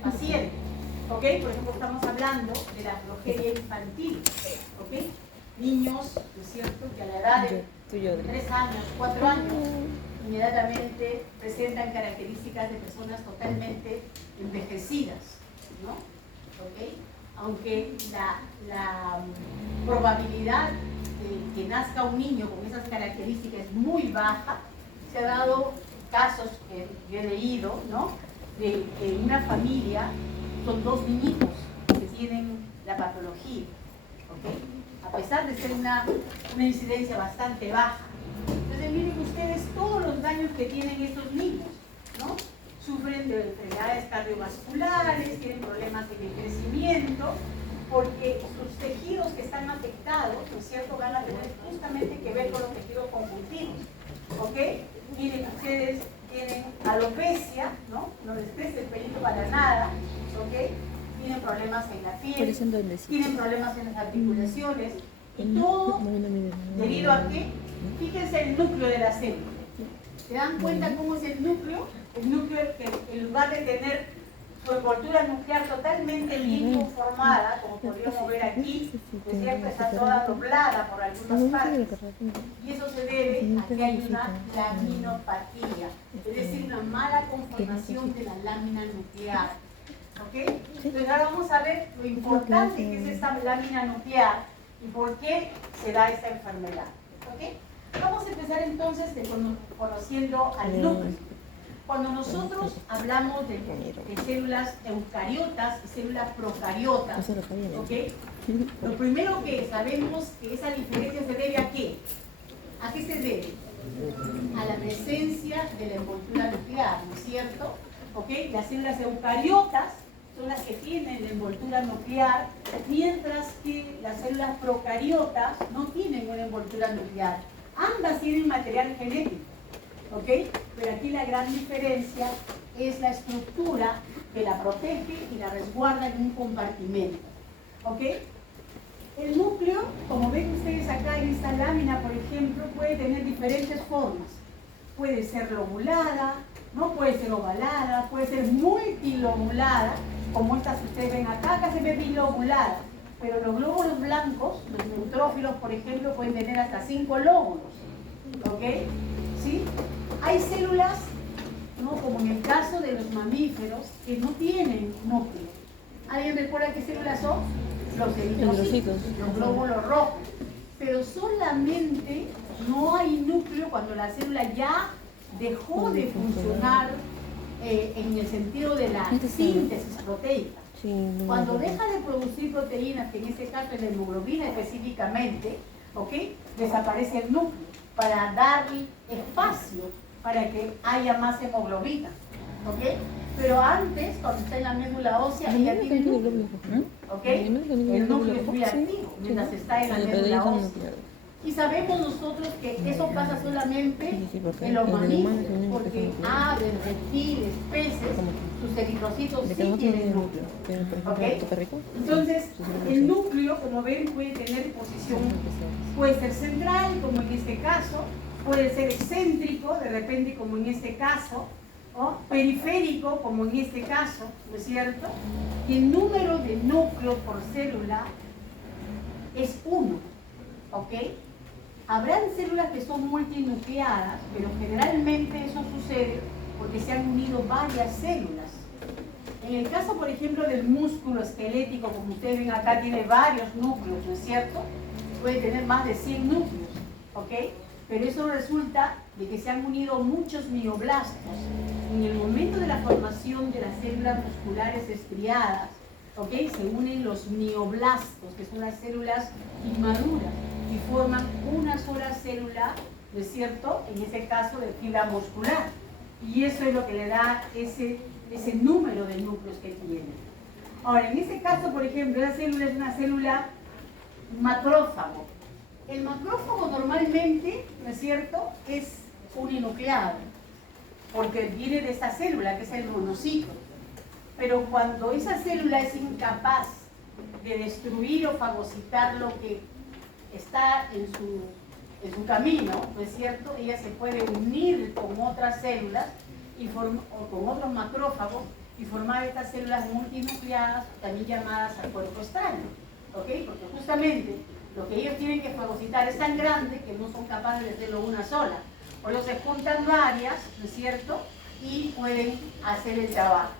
paciente. ¿Ok? Por ejemplo, estamos hablando de la progeria infantil. ¿Ok? Niños, ¿no es cierto?, que a la edad de 3 años, 4 años, inmediatamente presentan características de personas totalmente envejecidas, ¿no? ¿Ok? Aunque la probabilidad de que nazca un niño con esas características es muy baja, se ha dado casos que yo he leído, ¿no?, de que en una familia son 2 niñitos que tienen la patología, ¿ok? A pesar de ser una incidencia bastante baja. Entonces miren ustedes todos los daños que tienen estos niños, ¿no? Sufren de enfermedades cardiovasculares, tienen problemas en el crecimiento, porque sus tejidos que están afectados, ¿no es cierto?, van a tener justamente que ver con los tejidos conjuntivos, ¿ok? Miren ustedes, tienen alopecia, ¿no? No les crece el pelito para nada, ¿ok? Tienen problemas en la piel, tienen problemas en las articulaciones, y todo debido a que, fíjense el núcleo de la célula. ¿Se dan cuenta cómo es el núcleo? El núcleo que en lugar de tener su envoltura nuclear totalmente bien conformada, como podríamos ver aquí, ¿no es cierto?, está toda doblada por algunas partes. Y eso se debe a que hay una laminopatía, es decir, una mala conformación de la lámina nuclear. ¿Ok? Entonces ahora vamos a ver lo importante que es esta lámina nuclear y por qué se da esta enfermedad. ¿Ok? Vamos a empezar entonces conociendo al núcleo. Cuando nosotros hablamos de células eucariotas y células procariotas, ¿ok?, lo primero que sabemos que esa diferencia se debe a qué. ¿A qué se debe? A la presencia de la envoltura nuclear, ¿no es cierto? ¿Ok? Las células eucariotas son las que tienen la envoltura nuclear, mientras que las células procariotas no tienen una envoltura nuclear. Ambas tienen material genético, ¿ok? Pero aquí la gran diferencia es la estructura que la protege y la resguarda en un compartimento, ¿ok? El núcleo, como ven ustedes acá en esta lámina, por ejemplo, puede tener diferentes formas. Puede ser lobulada, no puede ser ovalada, puede ser multilobulada, como estas que ustedes ven acá. Acá se ve bilobulada, pero los glóbulos blancos, los neutrófilos, por ejemplo, pueden tener hasta 5 lóbulos, ¿ok? ¿Sí? Hay células, ¿no?, como en el caso de los mamíferos, que no tienen núcleo. ¿Alguien recuerda qué células son? Los eritrocitos, los glóbulos rojos. Pero solamente no hay núcleo cuando la célula ya dejó de funcionar en el sentido de la síntesis proteica. Cuando deja de producir proteínas, que en este caso es la hemoglobina específicamente, ¿ok?, desaparece el núcleo para darle espacio para que haya más hemoglobina, ¿ok? Pero antes, cuando está en la médula ósea, ella tiene núcleo, ¿ok? El núcleo es muy activo mientras está en la médula ósea. Y sabemos nosotros que eso pasa solamente en los mamíferos, porque aves, reptiles, peces, sus eritrocitos sí tienen núcleo, ¿ok? Entonces, el núcleo, como ven, puede tener posición, puede ser central, como en este caso, puede ser excéntrico, de repente, como en este caso, o periférico, como en este caso, ¿no es cierto? Y el número de núcleos por célula es 1, ¿ok? Habrán células que son multinucleadas, pero generalmente eso sucede porque se han unido varias células. En el caso, por ejemplo, del músculo esquelético, como ustedes ven acá, tiene varios núcleos, ¿no es cierto? Puede tener más de 100 núcleos, ¿ok? Pero eso resulta de que se han unido muchos mioblastos. En el momento de la formación de las células musculares estriadas, ¿ok?, se unen los mioblastos, que son las células inmaduras, y forman una sola célula, ¿no es cierto?, en ese caso de fibra muscular. Y eso es lo que le da ese número de núcleos que tiene. Ahora, en este caso, por ejemplo, esa célula es una célula macrófago. El macrófago normalmente, ¿no es cierto?, es uninucleado, porque viene de esta célula, que es el monocito. Pero cuando esa célula es incapaz de destruir o fagocitar lo que está en su camino, ¿no es cierto?, ella se puede unir con otras células o con otros macrófagos, y formar estas células multinucleadas, también llamadas al cuerpo extraño, ¿ok? Porque justamente lo que ellos tienen que fagocitar es tan grande que no son capaces de hacerlo una sola. Por eso se juntan varias, ¿no es cierto? Y pueden hacer el trabajo.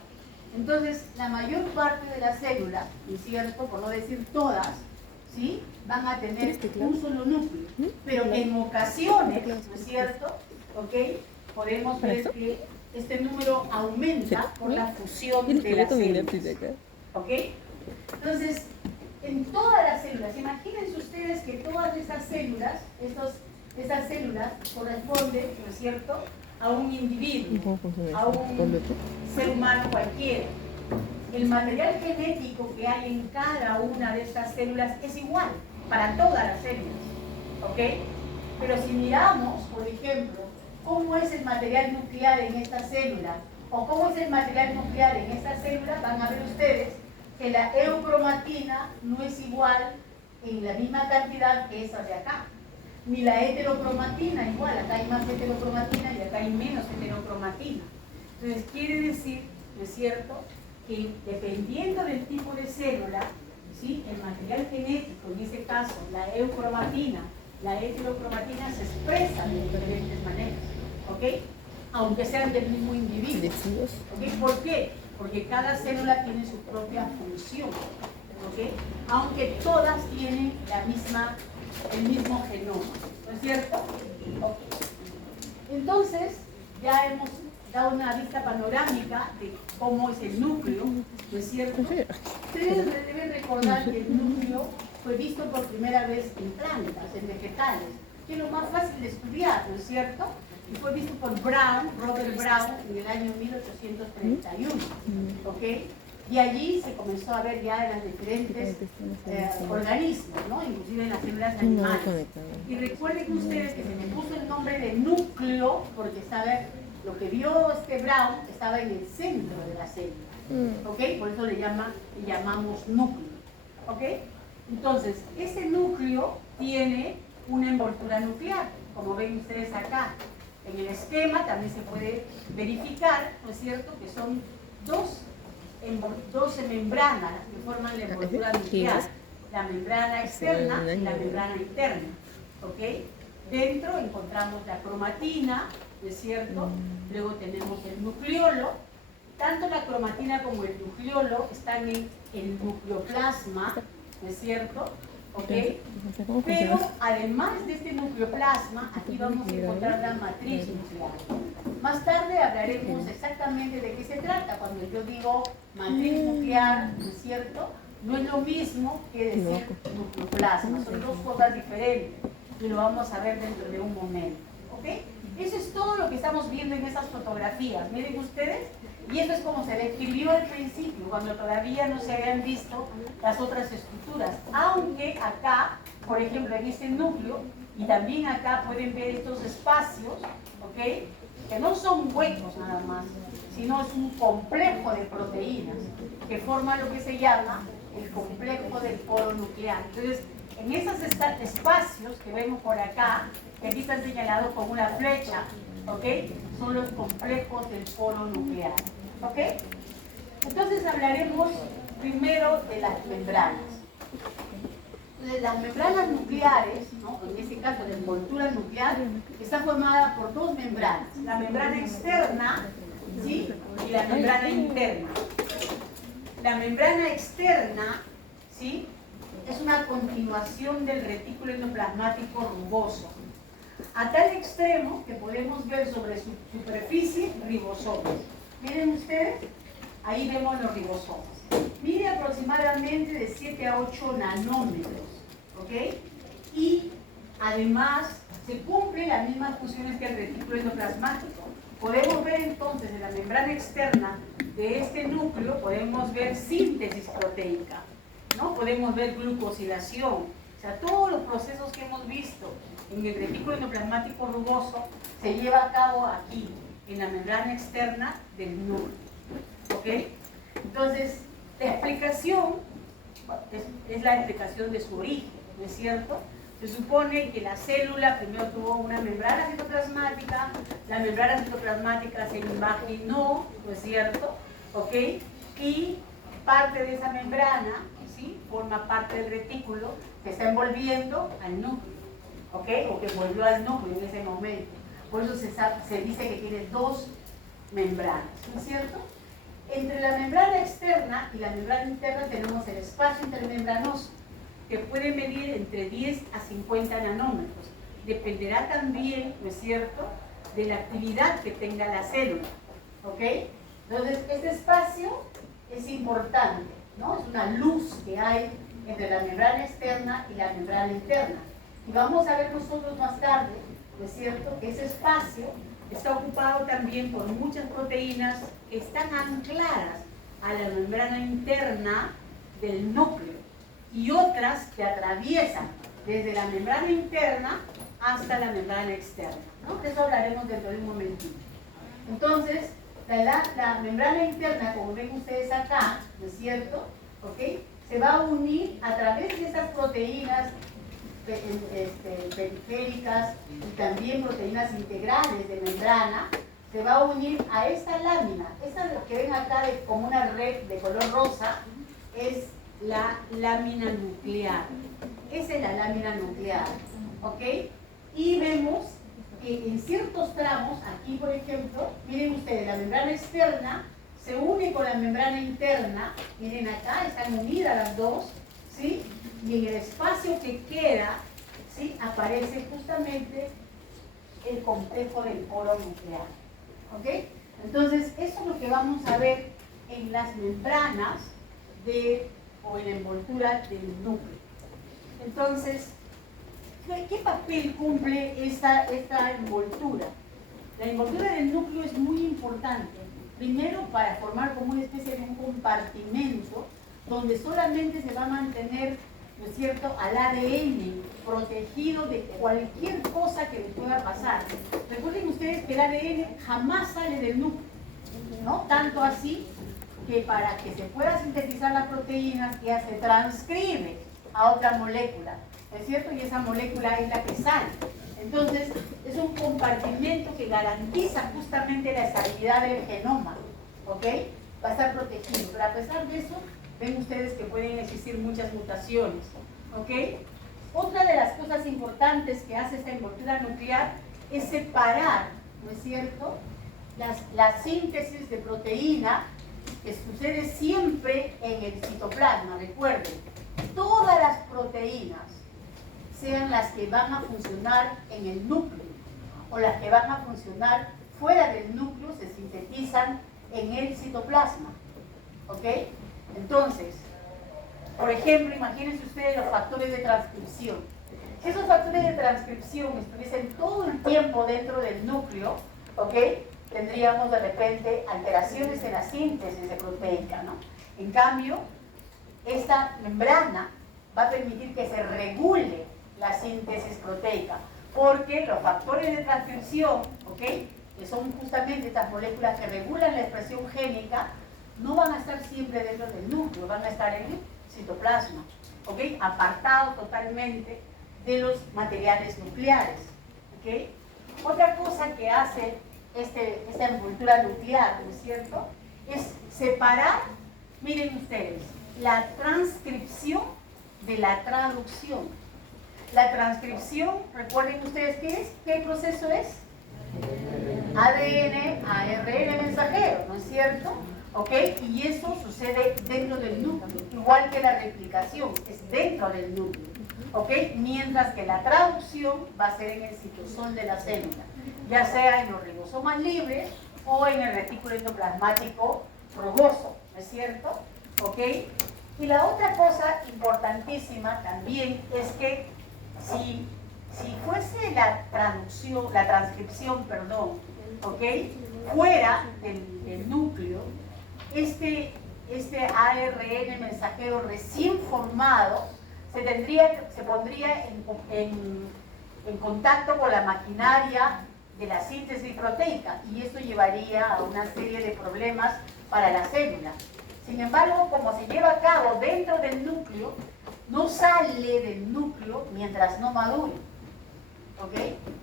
Entonces, la mayor parte de las células, ¿no es cierto? Por no decir todas, ¿sí? Van a tener un solo núcleo. Pero en ocasiones, ¿no es cierto? ¿Ok? Podemos ver que este número aumenta por la fusión de las células. ¿Ok? Entonces, en todas las células, imagínense ustedes que todas estas células, estas células corresponden, ¿no es cierto?, a un individuo, a un ser humano cualquiera. El material genético que hay en cada una de estas células es igual para todas las células, ¿ok? Pero si miramos, por ejemplo, cómo es el material nuclear en esta célula o cómo es el material nuclear en esta célula, van a ver ustedes que la eucromatina no es igual en la misma cantidad que esa de acá. Ni la heterocromatina igual, acá hay más heterocromatina y acá hay menos heterocromatina. Entonces quiere decir, ¿no es cierto?, que dependiendo del tipo de célula, ¿sí?, el material genético, en este caso la eucromatina, la heterocromatina se expresa de diferentes maneras, ¿ok? Aunque sean del mismo individuo. ¿Ok? ¿Por qué? Porque cada célula tiene su propia función, ¿ok? Aunque todas tienen el mismo genoma, ¿no es cierto? Okay. Entonces, ya hemos dado una vista panorámica de cómo es el núcleo, ¿no es cierto? Ustedes deben recordar que el núcleo fue visto por primera vez en plantas, en vegetales, que es lo más fácil de estudiar, ¿no es cierto? Y fue visto por Robert Brown, en el año 1831, ¿ok? Y allí se comenzó a ver ya en los diferentes organismos, ¿no? Inclusive en las células animales. Y recuerden ustedes que se me puso el nombre de núcleo, porque lo que vio Brown estaba en el centro de la célula, ¿ok? Por eso le llamamos núcleo, ¿ok? Entonces, ese núcleo tiene una envoltura nuclear, como ven ustedes acá. En el esquema también se puede verificar, ¿no es cierto?, que son dos membranas las que forman la envoltura nuclear, la membrana externa y la membrana interna, ¿ok? Dentro encontramos la cromatina, ¿no es cierto? Luego tenemos el nucleolo. Tanto la cromatina como el nucleolo están en el nucleoplasma, ¿no es cierto? ¿Ok? Pero además de este nucleoplasma, aquí vamos a encontrar la matriz nuclear. Más tarde hablaremos exactamente de qué se trata. Cuando yo digo matriz nuclear, ¿no es cierto?, no es lo mismo que decir nucleoplasma. Son dos cosas diferentes y lo vamos a ver dentro de un momento. ¿Ok? Eso es todo lo que estamos viendo en esas fotografías. Miren ustedes. Y eso es como se describió al principio, cuando todavía no se habían visto las otras estructuras. Aunque acá, por ejemplo, en este núcleo, y también acá pueden ver estos espacios, ¿ok?, que no son huecos nada más, sino es un complejo de proteínas que forma lo que se llama el complejo del poro nuclear. Entonces, en esos espacios que vemos por acá, que aquí están señalados con una flecha, ¿ok?, son los complejos del poro nuclear. ¿Ok? Entonces hablaremos primero de las membranas. Entonces, las membranas nucleares, ¿no?, en este caso la envoltura nuclear, está formada por dos membranas. La membrana externa, ¿sí?, y la membrana interna. La membrana externa, ¿sí?, es una continuación del retículo endoplasmático rugoso, a tal extremo que podemos ver sobre su superficie ribosomas. Miren ustedes, ahí vemos los ribosomas. Mide aproximadamente de 7 a 8 nanómetros, ¿ok? Y además se cumplen las mismas funciones que el retículo endoplasmático. Podemos ver entonces en la membrana externa de este núcleo, podemos ver síntesis proteica, ¿no? Podemos ver glucosilación, o sea, todos los procesos que hemos visto en el retículo endoplasmático rugoso se lleva a cabo aquí, en la membrana externa del núcleo. ¿Ok? Entonces, la explicación es la explicación de su origen, ¿no es cierto? Se supone que la célula primero tuvo una membrana citoplasmática, la membrana citoplasmática se imaginó, ¿no es cierto?, ¿ok? Y parte de esa membrana, ¿sí?, forma parte del retículo que está envolviendo al núcleo, ¿ok? O que envolvió al núcleo en ese momento. Por eso se dice que tiene dos membranas, ¿no es cierto? Entre la membrana externa y la membrana interna tenemos el espacio intermembranoso, que puede medir entre 10 a 50 nanómetros. Dependerá también, ¿no es cierto?, de la actividad que tenga la célula, ¿ok? Entonces, este espacio es importante, ¿no? Es una luz que hay entre la membrana externa y la membrana interna. Y vamos a ver nosotros más tarde, ¿no es cierto?, que ese espacio está ocupado también por muchas proteínas que están ancladas a la membrana interna del núcleo y otras que atraviesan desde la membrana interna hasta la membrana externa, ¿no? De eso hablaremos dentro de un momentito. Entonces, la membrana interna, como ven ustedes acá, ¿no es cierto?, ¿ok?, se va a unir a través de esas proteínas periféricas y también proteínas integrales de membrana, se va a unir a esta lámina. Esta, lo que ven acá como una red de color rosa, es la lámina nuclear. Esa es la lámina nuclear, ¿ok? Y vemos que en ciertos tramos, aquí por ejemplo, miren ustedes, la membrana externa se une con la membrana interna, miren acá, están unidas las dos, ¿sí? Y en el espacio que queda, ¿sí?, aparece justamente el complejo del polo nuclear, ¿ok? Entonces, eso es lo que vamos a ver en las membranas o en la envoltura del núcleo. Entonces, ¿qué papel cumple esta envoltura? La envoltura del núcleo es muy importante. Primero, para formar como una especie de un compartimento donde solamente se va a mantener, ¿no es cierto?, al ADN protegido de cualquier cosa que le pueda pasar. Recuerden ustedes que el ADN jamás sale del núcleo, ¿no? Tanto así que para que se pueda sintetizar las proteínas ya se transcribe a otra molécula, ¿no es cierto? Y esa molécula es la que sale. Entonces, es un compartimento que garantiza justamente la estabilidad del genoma, ¿ok? Va a estar protegido, pero a pesar de eso, ven ustedes que pueden existir muchas mutaciones, ¿ok? Otra de las cosas importantes que hace esta envoltura nuclear es separar, ¿no es cierto?, la síntesis de proteína que sucede siempre en el citoplasma. Recuerden, todas las proteínas, sean las que van a funcionar en el núcleo o las que van a funcionar fuera del núcleo, se sintetizan en el citoplasma, ¿ok? Entonces, por ejemplo, imagínense ustedes los factores de transcripción. Si esos factores de transcripción estuviesen todo el tiempo dentro del núcleo, ¿ok?, tendríamos de repente alteraciones en la síntesis de proteica, ¿no? En cambio, esta membrana va a permitir que se regule la síntesis proteica, porque los factores de transcripción, ¿ok?, que son justamente estas moléculas que regulan la expresión génica, no van a estar siempre dentro del núcleo, van a estar en el citoplasma, ¿ok?, apartado totalmente de los materiales nucleares, ¿ok? Otra cosa que hace esta envoltura nuclear, ¿no es cierto?, es separar, miren ustedes, la transcripción de la traducción. La transcripción, recuerden ustedes qué es, ¿qué proceso es? ADN a ARN mensajero, ¿no es cierto? ¿Ok? Y eso sucede dentro del núcleo, igual que la replicación, es dentro del núcleo, ¿ok? Mientras que la traducción va a ser en el citosol de la célula, ya sea en los ribosomas libres o en el retículo endoplasmático rugoso, ¿no es cierto? ¿Ok? Y la otra cosa importantísima también es que si fuese la transcripción, ¿ok?, fuera del núcleo, este ARN mensajero recién formado se pondría en contacto con la maquinaria de la síntesis proteica, y esto llevaría a una serie de problemas para la célula. Sin embargo, como se lleva a cabo dentro del núcleo, no sale del núcleo mientras no madure, ¿ok?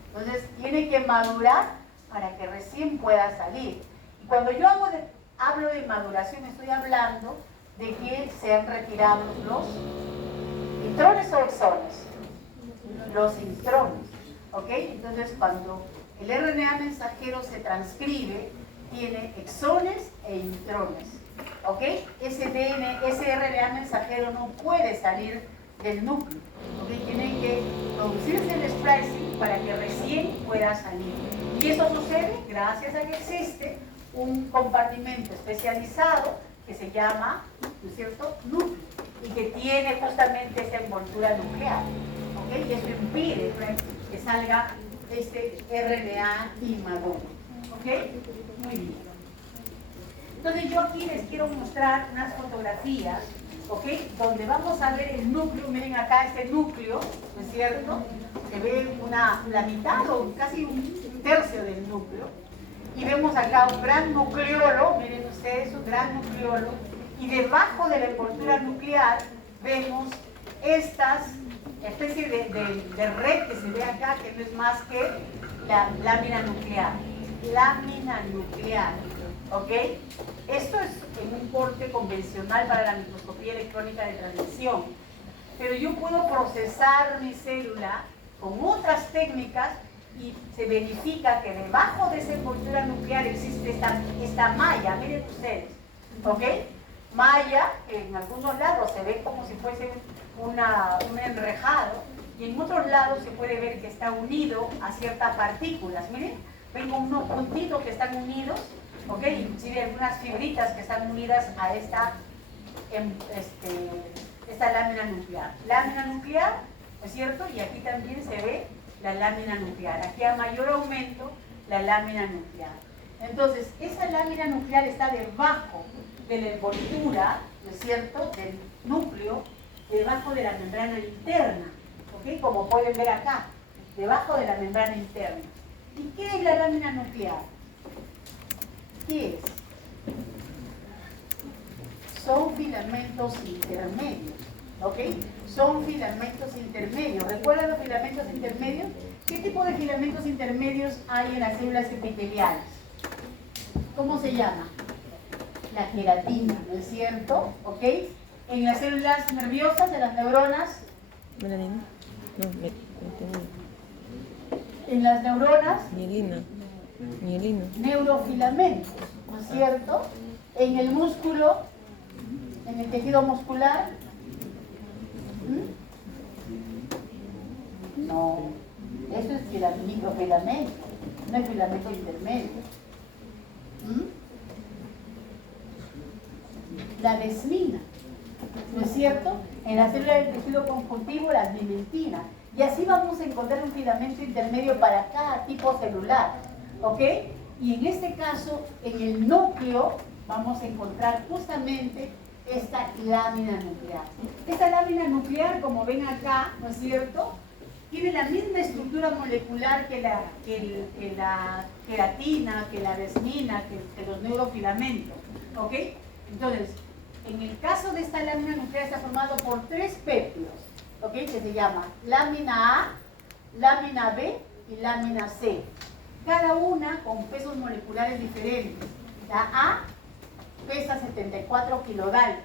Entonces tiene que madurar para que recién pueda salir. Y cuando yo hago hablo de maduración, estoy hablando de que se han retirado los intrones o exones. Los intrones, ¿ok? Entonces, cuando el RNA mensajero se transcribe, tiene exones e intrones, ¿ok? Ese RNA mensajero no puede salir del núcleo, ¿ok? Tiene que producirse el splicing para que recién pueda salir. Y eso sucede gracias a que existe un compartimento especializado que se llama, ¿no es cierto?, núcleo, y que tiene justamente esta envoltura nuclear, ¿ok? Y eso impide que salga este RNA inmaduro, ¿ok? Muy bien. Entonces yo aquí les quiero mostrar unas fotografías, ¿ok? Donde vamos a ver el núcleo. Miren acá este núcleo, ¿no es cierto? Se ve la mitad o casi un tercio del núcleo. Y vemos acá un gran nucleolo, miren ustedes, un gran nucleolo. Y debajo de la envoltura nuclear vemos estas especie de red que se ve acá, que no es más que la lámina nuclear. Lámina nuclear, ¿ok? Esto es en un corte convencional para la microscopía electrónica de transmisión. Pero yo puedo procesar mi célula con otras técnicas y se verifica que debajo de esa envoltura nuclear existe esta malla, miren ustedes, ¿ok? Malla, que en algunos lados se ve como si fuese un enrejado, y en otros lados se puede ver que está unido a ciertas partículas. Miren, ven unos puntitos que están unidos, ¿ok? Inclusive algunas fibritas que están unidas a esta lámina nuclear. Lámina nuclear, ¿no es cierto? Y aquí también se ve la lámina nuclear. Aquí a mayor aumento, la lámina nuclear. Entonces, esa lámina nuclear está debajo de la envoltura, ¿no es cierto?, del núcleo, debajo de la membrana interna, ¿ok? Como pueden ver acá, debajo de la membrana interna. ¿Y qué es la lámina nuclear? ¿Qué es? Son filamentos intermedios, ¿ok? Son filamentos intermedios. ¿Recuerdan los filamentos intermedios? ¿Qué tipo de filamentos intermedios hay en las células epiteliales? ¿Cómo se llama? La queratina, ¿no es cierto? ¿Ok? En las células nerviosas de las neuronas. Melanina. No, melanina. En las neuronas. Mielina. Mielina. Neurofilamentos, ¿no es cierto? En el músculo, en el tejido muscular. No, eso es microfilamento, no es filamento intermedio. La desmina, ¿no es cierto? En la célula del tejido conjuntivo, la dimentina. Y así vamos a encontrar un filamento intermedio para cada tipo celular, ¿ok? Y en este caso, en el núcleo, vamos a encontrar justamente esta lámina nuclear. Esta lámina nuclear, como ven acá, ¿no es cierto?, tiene la misma estructura molecular que la queratina, que la desmina, que los neurofilamentos, ¿ok? Entonces, en el caso de esta lámina nuclear está formado por 3 péptidos, ¿ok? Que se llama lámina A, lámina B y lámina C. Cada una con pesos moleculares diferentes. La A pesa 74 kilodaltons,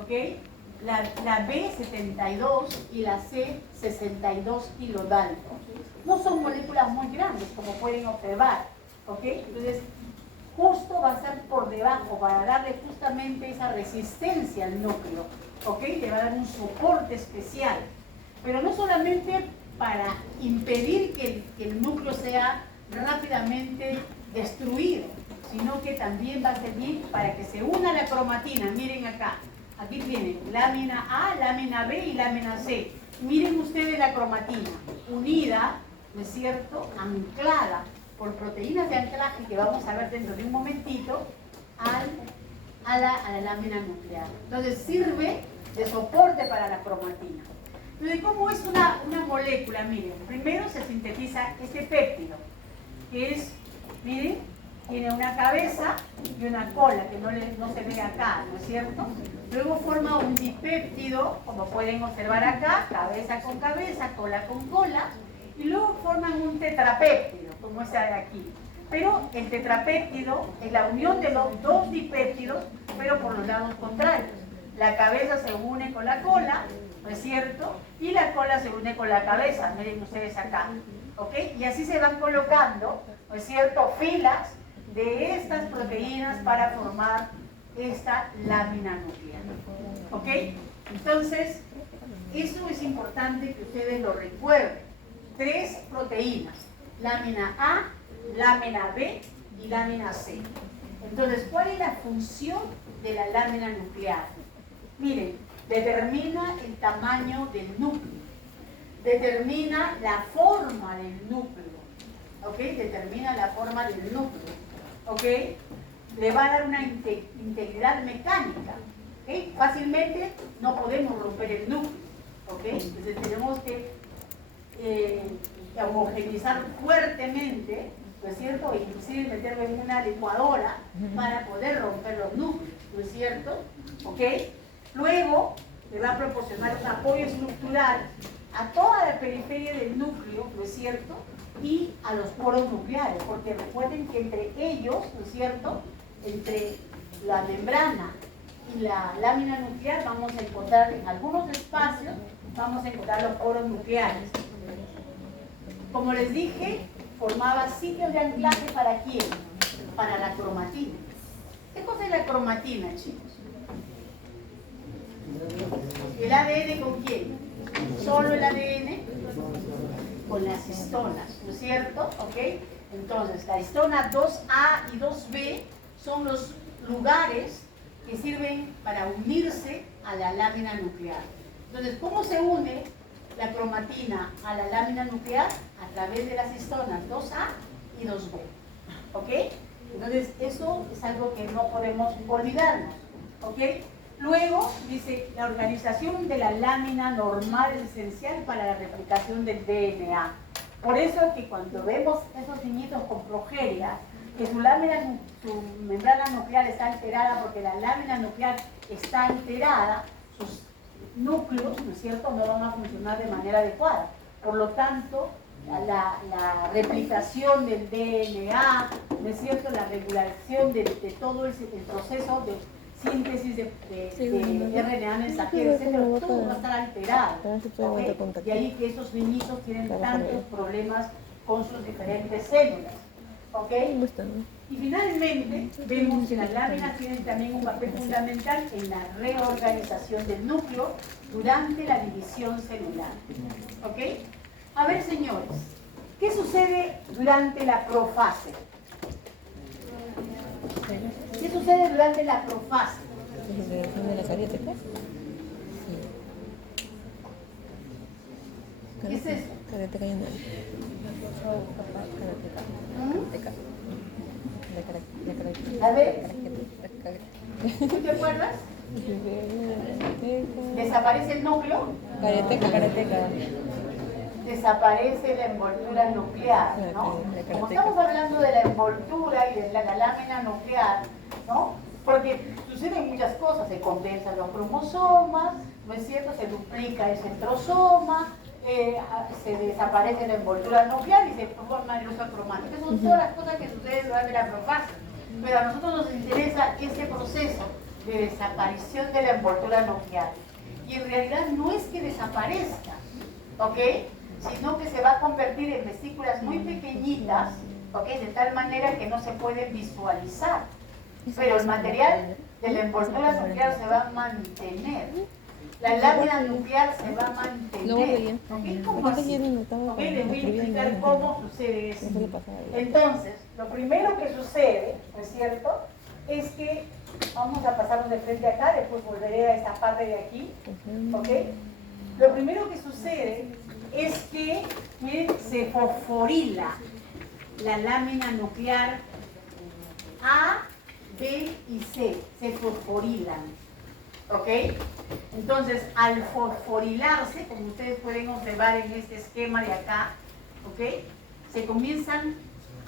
¿ok? La B 72 y la C 62 kilodaltons. No son moléculas muy grandes, como pueden observar, ¿ok? Entonces, justo va a estar por debajo para darle justamente esa resistencia al núcleo, ¿ok? Le va a dar un soporte especial. Pero no solamente para impedir que el núcleo sea rápidamente destruido, sino que también va a servir para que se una la cromatina. Miren acá, aquí tienen lámina A, lámina B y lámina C. Miren ustedes la cromatina, unida, ¿no es cierto?, anclada por proteínas de anclaje que vamos a ver dentro de un momentito a la lámina nuclear. Entonces sirve de soporte para la cromatina. Entonces, ¿cómo es una molécula? Miren, primero se sintetiza este péptido, que es, miren, tiene una cabeza y una cola, que no se ve acá, ¿no es cierto? Luego forma un dipéptido, como pueden observar acá, cabeza con cabeza, cola con cola, y luego forman un tetrapéptido, como ese de aquí. Pero el tetrapéptido es la unión de los dos dipéptidos, pero por los lados contrarios. La cabeza se une con la cola, ¿no es cierto? Y la cola se une con la cabeza, miren ustedes acá, ¿ok? Y así se van colocando, ¿no es cierto?, filas de estas proteínas para formar esta lámina nuclear, ¿ok? Entonces, eso es importante que ustedes lo recuerden. 3 proteínas, lámina A, lámina B y lámina C. Entonces, ¿cuál es la función de la lámina nuclear? Miren, determina el tamaño del núcleo, determina la forma del núcleo, ¿ok? Determina la forma del núcleo, ¿ok? Le va a dar una integridad mecánica, ¿ok? Fácilmente no podemos romper el núcleo, ¿ok? Entonces tenemos que homogeneizar fuertemente, ¿no es cierto? E inclusive meterlo en una licuadora para poder romper los núcleos, ¿no es cierto? ¿Ok? Luego le va a proporcionar un apoyo estructural a toda la periferia del núcleo, ¿no es cierto? Y a los poros nucleares, porque recuerden que entre ellos, ¿no es cierto?, entre la membrana y la lámina nuclear vamos a encontrar en algunos espacios, vamos a encontrar los poros nucleares. Como les dije, formaba sitios de anclaje ¿para quién? Para la cromatina. ¿Qué cosa es la cromatina, chicos? ¿El ADN con quién? Solo el ADN con las histonas, ¿no es cierto? ¿Ok? Entonces, la histona 2A y 2B son los lugares que sirven para unirse a la lámina nuclear. Entonces, ¿cómo se une la cromatina a la lámina nuclear? A través de las histonas 2A y 2B. ¿Ok? Entonces, eso es algo que no podemos olvidarnos. ¿Ok? Luego, dice, la organización de la lámina normal es esencial para la replicación del DNA. Por eso que cuando vemos esos niñitos con progeria, que su membrana nuclear está alterada porque la lámina nuclear está alterada, sus núcleos, ¿no es cierto?, no van a funcionar de manera adecuada. Por lo tanto, la replicación del DNA, ¿no es cierto?, la regulación de todo el proceso de síntesis de RNA mensajero, etcétera, todo va a estar alterado. ¿Okay? De ahí que esos niñitos tienen tantos problemas con sus diferentes células. ¿Ok? Y finalmente, vemos que las láminas tienen también un papel fundamental en la reorganización del núcleo durante la división celular. ¿Ok? A ver, señores, ¿qué sucede durante la profase? ¿Qué sucede durante la profase? ¿De la cariática? ¿Qué es eso? Cariática y una. A ver, ¿tú te acuerdas? ¿Desaparece el núcleo? Cariática. Desaparece la envoltura nuclear, ¿no? Como estamos hablando de la envoltura y de la lámina nuclear, ¿no? Porque suceden muchas cosas, se condensan los cromosomas, ¿no es cierto? Se duplica el centrosoma, se desaparece la envoltura nuclear y se forma el uso cromático. Son todas las cosas que suceden durante la profase. Pero a nosotros nos interesa este proceso de desaparición de la envoltura nuclear. Y en realidad no es que desaparezca, ¿ok?, sino que se va a convertir en vesículas muy pequeñitas, ¿ok?, de tal manera que no se puede visualizar. Pero el material de la envoltura nuclear se va a mantener. La lámina nuclear se va a mantener. ¿Ok? ¿Cómo así? ¿Ok? Les voy a explicar cómo sucede eso. Entonces, lo primero que sucede, ¿no es cierto?, es que vamos a pasarnos de frente acá, después volveré a esta parte de aquí. ¿Ok? Lo primero que sucede es que, miren, se fosforila la lámina nuclear A, B y C, se fosforilan, ¿ok? Entonces, al fosforilarse, como ustedes pueden observar en este esquema de acá, ¿ok?, se comienzan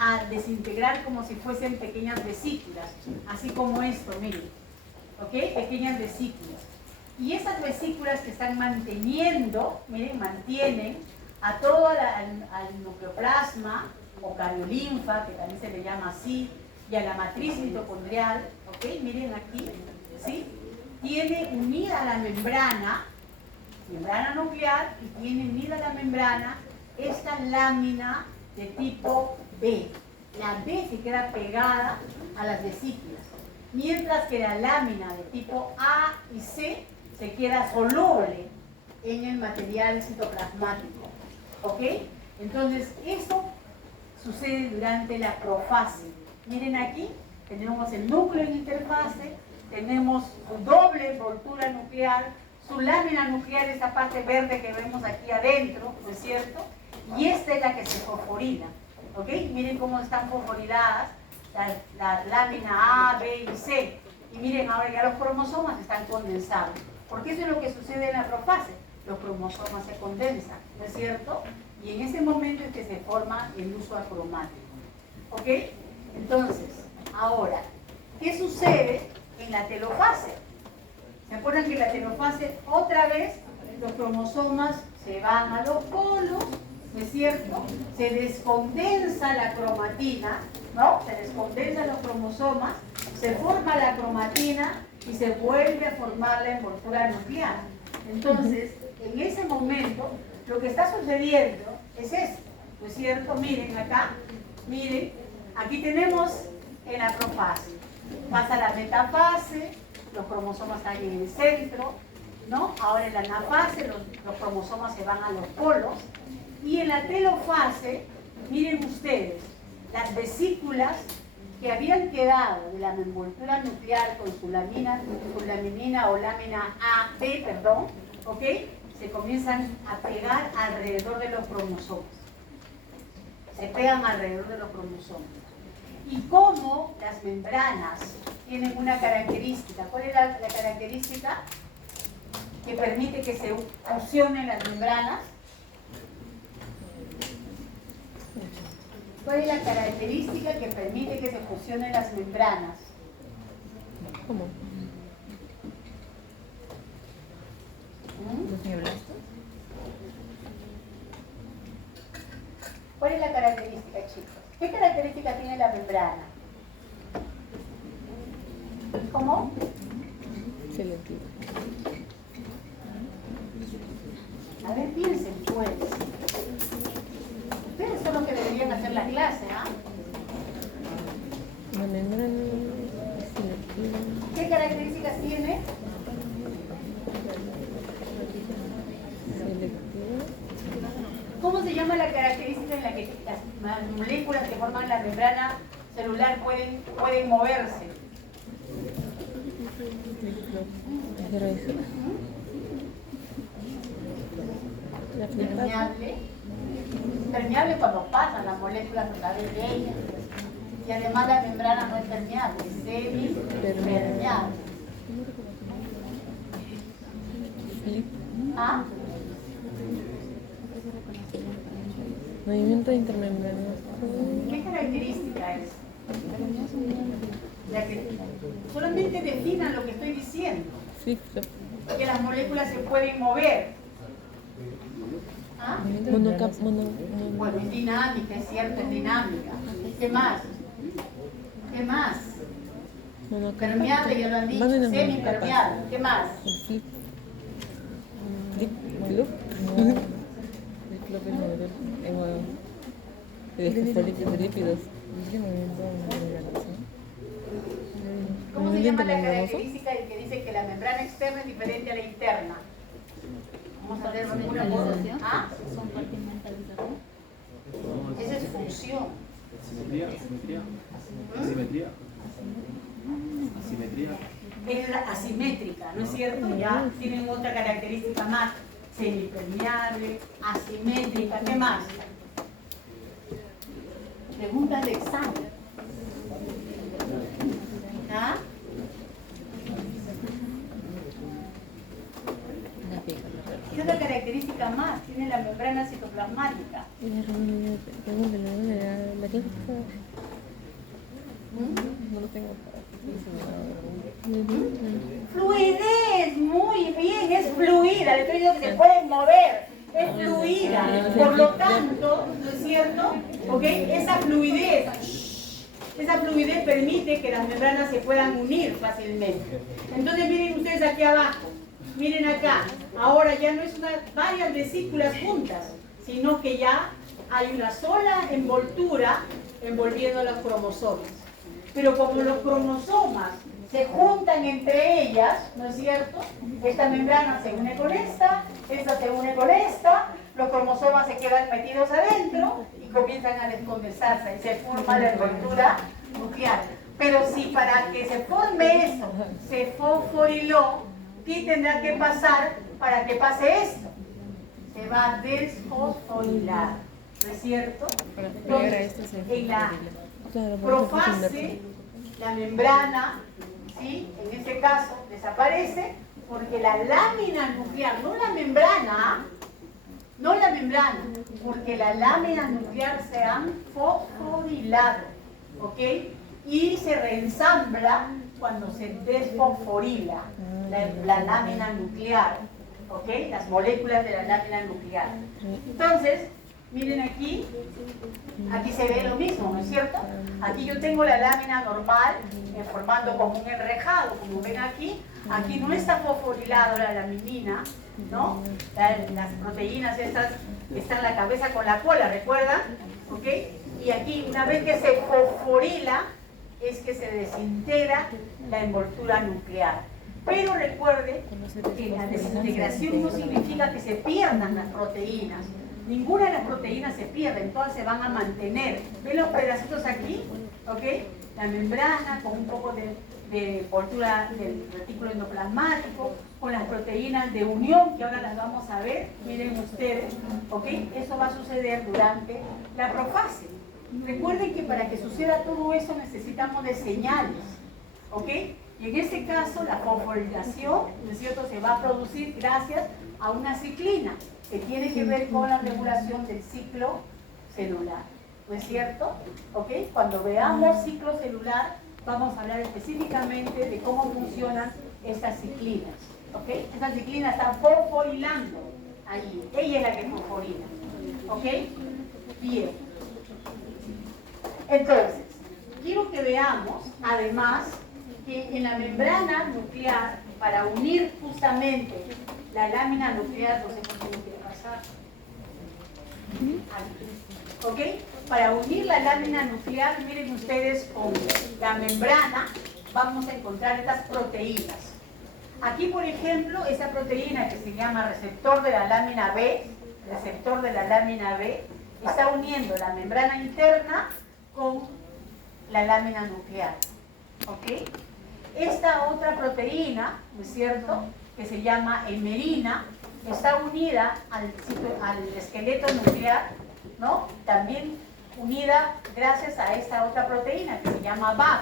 a desintegrar como si fuesen pequeñas vesículas, así como esto, miren, ¿ok?, pequeñas vesículas. Y esas vesículas que están manteniendo, miren, mantienen a todo al nucleoplasma, o cariolinfa, que también se le llama así, y a la matriz mitocondrial, ¿ok? Miren aquí, ¿sí? Tiene unida la membrana nuclear, y tiene unida la membrana esta lámina de tipo B. La B se queda pegada a las vesículas, mientras que la lámina de tipo A y C se queda soluble en el material citoplasmático, ¿ok? Entonces, esto sucede durante la profase. Miren aquí, tenemos el núcleo en interfase, tenemos su doble envoltura nuclear, su lámina nuclear, esa parte verde que vemos aquí adentro, ¿no es cierto? Y esta es la que se fosforila, ¿ok? Miren cómo están fosforiladas la lámina A, B y C. Y miren, ahora ya los cromosomas están condensados. Porque eso es lo que sucede en la profase. Los cromosomas se condensan, ¿no es cierto? Y en ese momento es que se forma el uso acromático. ¿Ok? Entonces, ahora, ¿qué sucede en la telofase? ¿Se acuerdan que en la telofase otra vez los cromosomas se van a los polos, ¿no es cierto? Se descondensa la cromatina, ¿no? Se descondensan los cromosomas, se forma la cromatina y se vuelve a formar la envoltura nuclear. Entonces, en ese momento, lo que está sucediendo es esto, ¿no es cierto? Miren acá, miren, aquí tenemos en la profase, pasa la metafase, los cromosomas están en el centro, ¿no? Ahora en la anafase los cromosomas se van a los polos, y en la telofase, miren ustedes, las vesículas que habían quedado de la envoltura nuclear con su laminina o lámina A, B, perdón, ¿ok? Se comienzan a pegar alrededor de los cromosomas. Se pegan alrededor de los cromosomas. Y como las membranas tienen una característica, ¿cuál es la característica que permite que se fusionen las membranas? ¿Cuál es la característica que permite que se fusionen las membranas? ¿Cómo? ¿Los mioblastos? ¿Cuál es la característica, chicos? ¿Qué característica tiene la membrana? ¿Cómo? Selectivo. A ver, piensen, pues. Ustedes son los que deberían hacer la clase, ¿ah? La membrana selectiva. ¿Qué características tiene? Selectiva. ¿Cómo se llama la característica en la que las moléculas que forman la membrana celular pueden moverse? Era eso. La Permeable. Permeable cuando pasan las moléculas a través de ella. Y además la membrana no es permeable, es semi-permeable. ¿Ah? Movimiento intermembranoso. ¿Qué característica es? La que solamente definan lo que estoy diciendo. Sí, Que las moléculas se pueden mover. ¿Ah? Bueno, es dinámica, es cierto, es dinámica. ¿Qué más? ¿Qué más? Permeable, ya lo han dicho. Semipermeable. ¿Qué más? Flip. De lípidos. ¿Cómo se llama la característica que dice que la membrana externa es diferente a la interna? Vamos a ver una cosa. ¿Ah? Esa es función. Asimetría. Es la asimétrica, ¿no es cierto? Ya tienen otra característica más. Semipermeable, asimétrica, ¿qué más? Preguntas de examen. ¿Ah? ¿Qué otra característica más tiene la membrana citoplasmática? No lo tengo. Fluidez, muy bien, es fluida, le estoy diciendo que se pueden mover. es fluida, por lo tanto, ¿no es cierto? ¿Ok? Esa fluidez permite que las membranas se puedan unir fácilmente. Entonces miren ustedes aquí abajo, miren acá, ahora ya no es varias vesículas juntas, sino que ya hay una sola envoltura envolviendo los cromosomas. Pero como los cromosomas se juntan entre ellas, ¿no es cierto? Esta membrana se une con esta se une con esta, los cromosomas se quedan metidos adentro y comienzan a descondensarse y se forma la envoltura nuclear. Pero si para que se forme eso se fosforiló, ¿qué tendrá que pasar para que pase esto? Se va a desfosforilar, ¿no es cierto? Entonces, en la profase, la membrana, ¿sí? En este caso desaparece porque la lámina nuclear, no la membrana, porque la lámina nuclear se han fosforilado, ¿ok? Y se reensambla cuando se desfosforila la lámina nuclear, ¿ok? Las moléculas de la lámina nuclear. Entonces, miren aquí se ve lo mismo, ¿no es cierto? Aquí yo tengo la lámina normal formando como un enrejado, como ven aquí no está fosforilado la laminina, ¿no? Las proteínas estas están la cabeza con la cola, ¿recuerdan? ¿Ok? Y aquí una vez que se fosforila es que se desintegra la envoltura nuclear. Pero recuerde que la desintegración no significa que se pierdan las proteínas. Ninguna de las proteínas se pierde, todas se van a mantener. ¿Ven los pedacitos aquí? ¿Ok? La membrana con un poco de envoltura del retículo endoplasmático, con las proteínas de unión, que ahora las vamos a ver, miren ustedes, ¿ok? Eso va a suceder durante la profase. Recuerden que para que suceda todo eso necesitamos de señales, ¿ok? Y en este caso la fosforilación, ¿no es cierto?, se va a producir gracias a una ciclina, que tiene que ver con la regulación del ciclo celular, ¿no es cierto? ¿Ok? Cuando veamos ciclo celular, vamos a hablar específicamente de cómo funcionan estas ciclinas, ¿ok? Estas ciclinas están fosforilando ahí, ella es la que fosforila, ¿ok? Bien. Entonces, quiero que veamos, además, que en la membrana nuclear, para unir justamente la lámina nuclear, no sé por qué no quiere pasar, ¿ok? Para unir la lámina nuclear, miren ustedes, con la membrana vamos a encontrar estas proteínas. Aquí, por ejemplo, esta proteína que se llama receptor de la lámina B, está uniendo la membrana interna con la lámina nuclear, ¿ok? Esta otra proteína, ¿no es cierto?, que se llama hemerina, está unida al esqueleto nuclear, ¿no? También unida gracias a esta otra proteína que se llama BAF.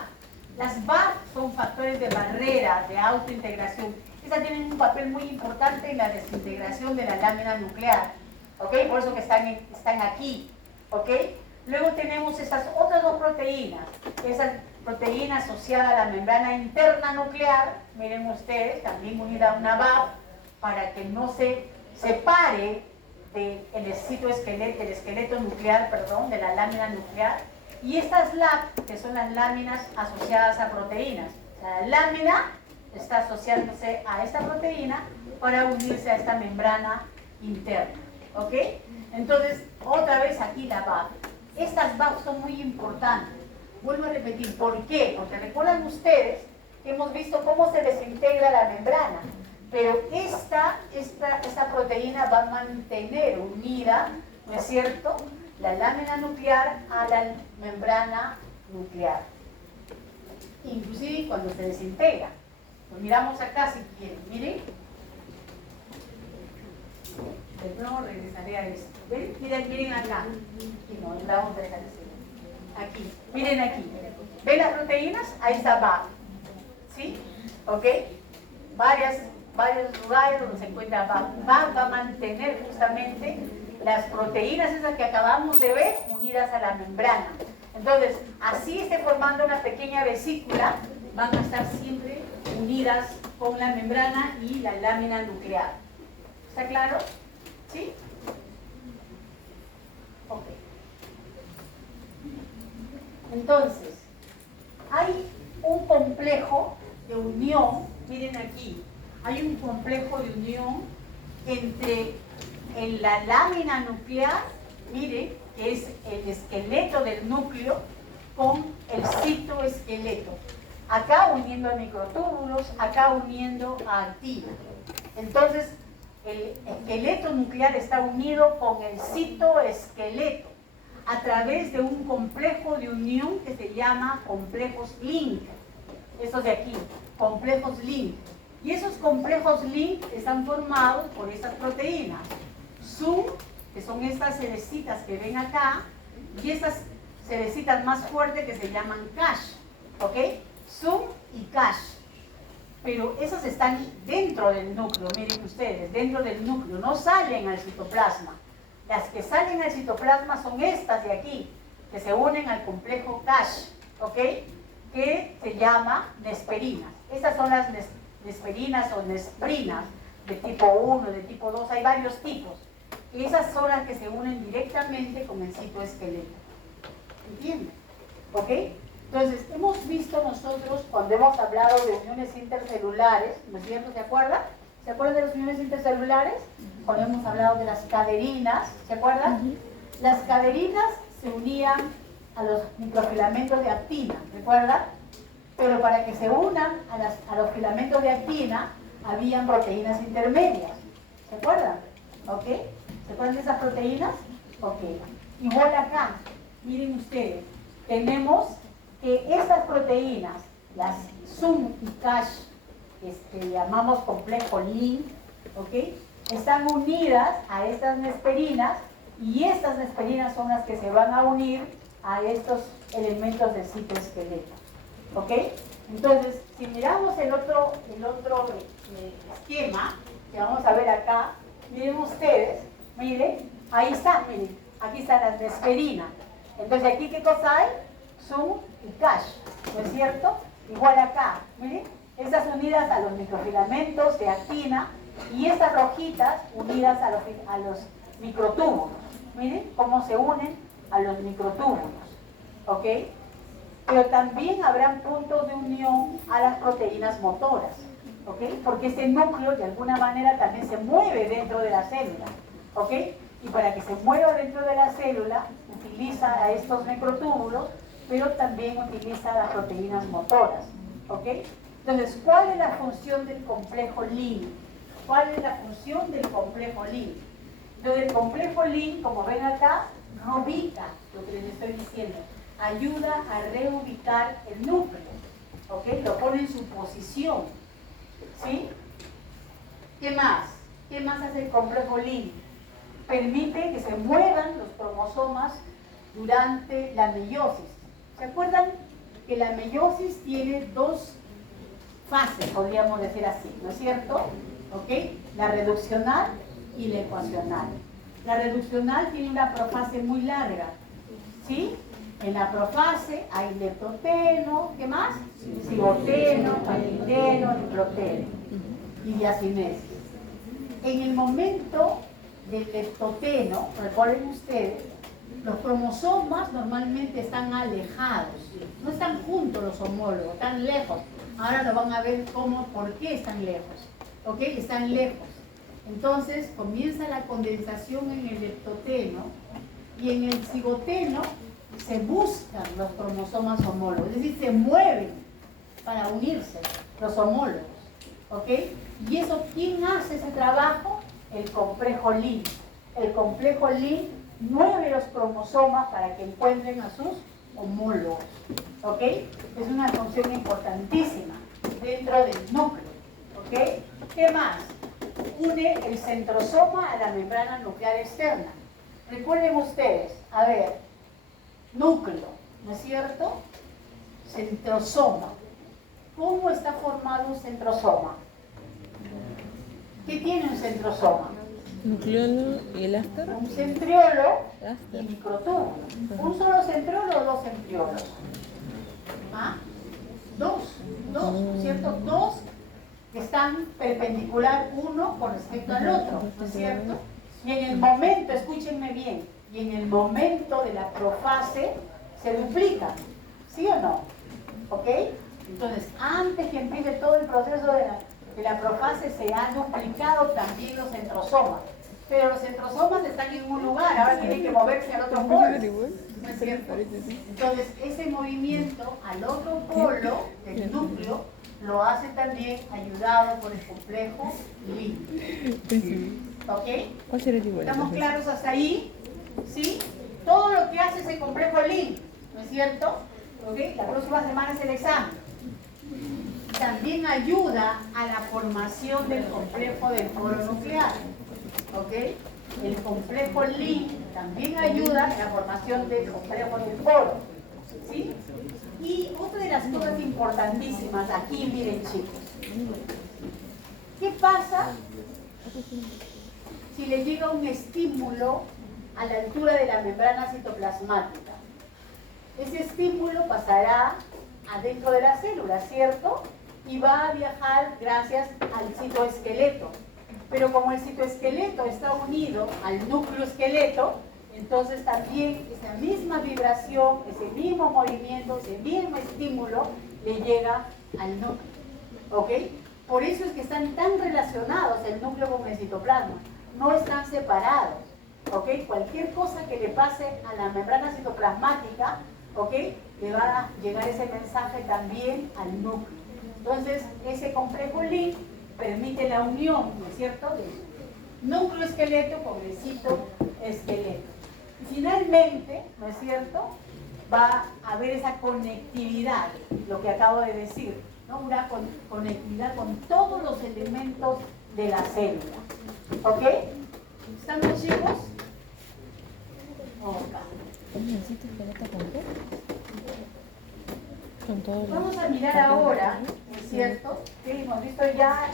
Las BAF son factores de barrera, de autointegración. Estas tienen un papel muy importante en la desintegración de la lámina nuclear, ¿ok? Por eso que están aquí, ¿ok? Luego tenemos estas otras dos proteínas, esa proteína asociada a la membrana interna nuclear, miren ustedes, también unida a una BAF, para que no se separe del esqueleto nuclear, perdón, de la lámina nuclear, y estas LAP, que son las láminas asociadas a proteínas. O sea, la lámina está asociándose a esta proteína para unirse a esta membrana interna, ¿ok? Entonces, otra vez aquí la BAF. Estas BAF son muy importantes. Vuelvo a repetir, ¿por qué? Porque recuerdan ustedes que hemos visto cómo se desintegra la membrana, pero esta proteína va a mantener unida, ¿no es cierto?, la lámina nuclear a la membrana nuclear, inclusive cuando se desintegra. Lo miramos acá si quieren, miren. De nuevo regresaré a esto. ¿Ven? Miren acá. Aquí no, en la otra de la aquí, miren aquí. ¿Ven las proteínas? Ahí está BAF. ¿Sí? ¿Ok? Varios lugares donde se encuentra BAF. BAF va a mantener justamente las proteínas esas que acabamos de ver unidas a la membrana. Entonces, así esté formando una pequeña vesícula, van a estar siempre unidas con la membrana y la lámina nuclear. ¿Está claro? ¿Sí? Ok. Entonces, hay un complejo de unión, miren aquí, hay un complejo de unión entre en la lámina nuclear, miren, que es el esqueleto del núcleo, con el citoesqueleto. Acá uniendo a microtúbulos, acá uniendo a actina. Entonces, el esqueleto nuclear está unido con el citoesqueleto a través de un complejo de unión que se llama complejos link. Estos de aquí, complejos link. Y esos complejos link están formados por estas proteínas. SUM, que son estas cerecitas que ven acá, y estas cerecitas más fuertes que se llaman CASH. ¿Ok? SUM y CASH. Pero esas están dentro del núcleo, miren ustedes, dentro del núcleo, no salen al citoplasma. Las que salen al citoplasma son estas de aquí, que se unen al complejo CASH, ¿ok? Que se llama nesperinas. Estas son las nesperinas o nesprinas de tipo 1, de tipo 2, hay varios tipos. Y esas son las que se unen directamente con el citoesqueleto. ¿Entienden? ¿Ok? Entonces, hemos visto nosotros cuando hemos hablado de uniones intercelulares, ¿no es cierto? ¿Se acuerdan? ¿Se acuerdan de las uniones intercelulares? Cuando hemos hablado de las caderinas, ¿se acuerdan? Las caderinas se unían a los microfilamentos de actina, ¿recuerdan? Pero para que se unan a los filamentos de actina, habían proteínas intermedias, ¿se acuerdan? ¿Ok? ¿Se acuerdan de esas proteínas? Ok. Igual acá, miren ustedes, tenemos que estas proteínas, las SUM y CASH, que llamamos complejo link, ¿ok? Están unidas a estas nesperinas y estas nesperinas son las que se van a unir a estos elementos del citoesqueleto, ¿ok? Entonces, si miramos el otro esquema que vamos a ver acá, miren ustedes, miren, ahí está, miren, aquí están las nesperinas. Entonces, aquí, ¿qué cosa hay? SUM y CASH, ¿no es cierto? Igual acá, miren, estas unidas a los microfilamentos de actina y estas rojitas unidas a los microtúbulos. Miren cómo se unen a los microtúbulos, ¿ok? Pero también habrán puntos de unión a las proteínas motoras, ¿ok? Porque este núcleo de alguna manera también se mueve dentro de la célula, ¿ok? Y para que se mueva dentro de la célula utiliza a estos microtúbulos, pero también utiliza las proteínas motoras, ¿ok? Entonces, ¿cuál es la función del complejo link? ¿Cuál es la función del complejo link? Entonces, el complejo link, como ven acá, reubica lo que les estoy diciendo, ayuda a reubicar el núcleo, ¿ok? Lo pone en su posición, ¿sí? ¿Qué más? ¿Qué más hace el complejo link? Permite que se muevan los cromosomas durante la meiosis. ¿Se acuerdan que la meiosis tiene dos fases, podríamos decir así, ¿no es cierto? ¿Ok? La reduccional y la ecuacional. La reduccional tiene una profase muy larga, ¿sí? En la profase hay leptoteno, ¿qué más? Cigoteno, palindeno, diproteno y diacinesis. En el momento del leptoteno, recuerden ustedes, los cromosomas normalmente están alejados, no están juntos los homólogos, están lejos. Ahora lo van a ver por qué están lejos, ¿ok? Están lejos. Entonces comienza la condensación en el leptoteno y en el cigoteno se buscan los cromosomas homólogos, es decir, se mueven para unirse los homólogos, ¿ok? Y eso, ¿quién hace ese trabajo? El complejo link. El complejo link mueve los cromosomas para que encuentren a sus homólogos, ¿ok? Es una función importantísima dentro del núcleo, ¿ok? ¿Qué más? Une el centrosoma a la membrana nuclear externa. Recuerden ustedes, a ver, núcleo, ¿no es cierto? Centrosoma. ¿Cómo está formado un centrosoma? ¿Qué tiene un centrosoma? Nucleolo y el áster. Un centriolo y microtúbulo. ¿Un solo centriolo o dos centriolos? ¿Ah? Dos, ¿no es cierto? Dos que están perpendicular uno con respecto al otro, ¿no es cierto? Y en el momento, escúchenme bien, y en el momento de la profase se duplican, ¿sí o no? ¿Ok? Entonces, antes que empiece todo el proceso de la profase, se han duplicado también los centrosomas. Pero los centrosomas están en un lugar, ahora tienen que moverse al otro polo. ¿No es cierto? Entonces, ese movimiento al otro polo del núcleo lo hace también ayudado por el complejo Lin. ¿Ok? ¿Estamos claros hasta ahí? ¿Sí? Todo lo que hace ese complejo Lin, ¿no es cierto? ¿Ok? La próxima semana es el examen. También ayuda a la formación del complejo del polo nuclear. ¿Ok? El complejo Lin también ayuda a la formación del complejo del polo. ¿Sí? Y otra de las cosas importantísimas aquí, miren chicos. ¿Qué pasa si le llega un estímulo a la altura de la membrana citoplasmática? Ese estímulo pasará adentro de la célula, ¿cierto? Y va a viajar gracias al citoesqueleto. Pero como el citoesqueleto está unido al núcleo esqueleto, entonces también esa misma vibración, ese mismo movimiento, ese mismo estímulo le llega al núcleo. ¿Ok? Por eso es que están tan relacionados el núcleo con el citoplasma. No están separados. ¿Ok? Cualquier cosa que le pase a la membrana citoplasmática, ¿ok? Le va a llegar ese mensaje también al núcleo. Entonces, ese complejo Lin permite la unión, ¿no es cierto?, de núcleo esqueleto con el citoesqueleto. Y finalmente, ¿no es cierto?, va a haber esa conectividad, lo que acabo de decir, ¿no? Una conectividad con todos los elementos de la célula. ¿Ok? ¿Estamos chicos? Ok. Vamos a mirar ahora, ¿no es cierto? ¿Sí? Hemos visto ya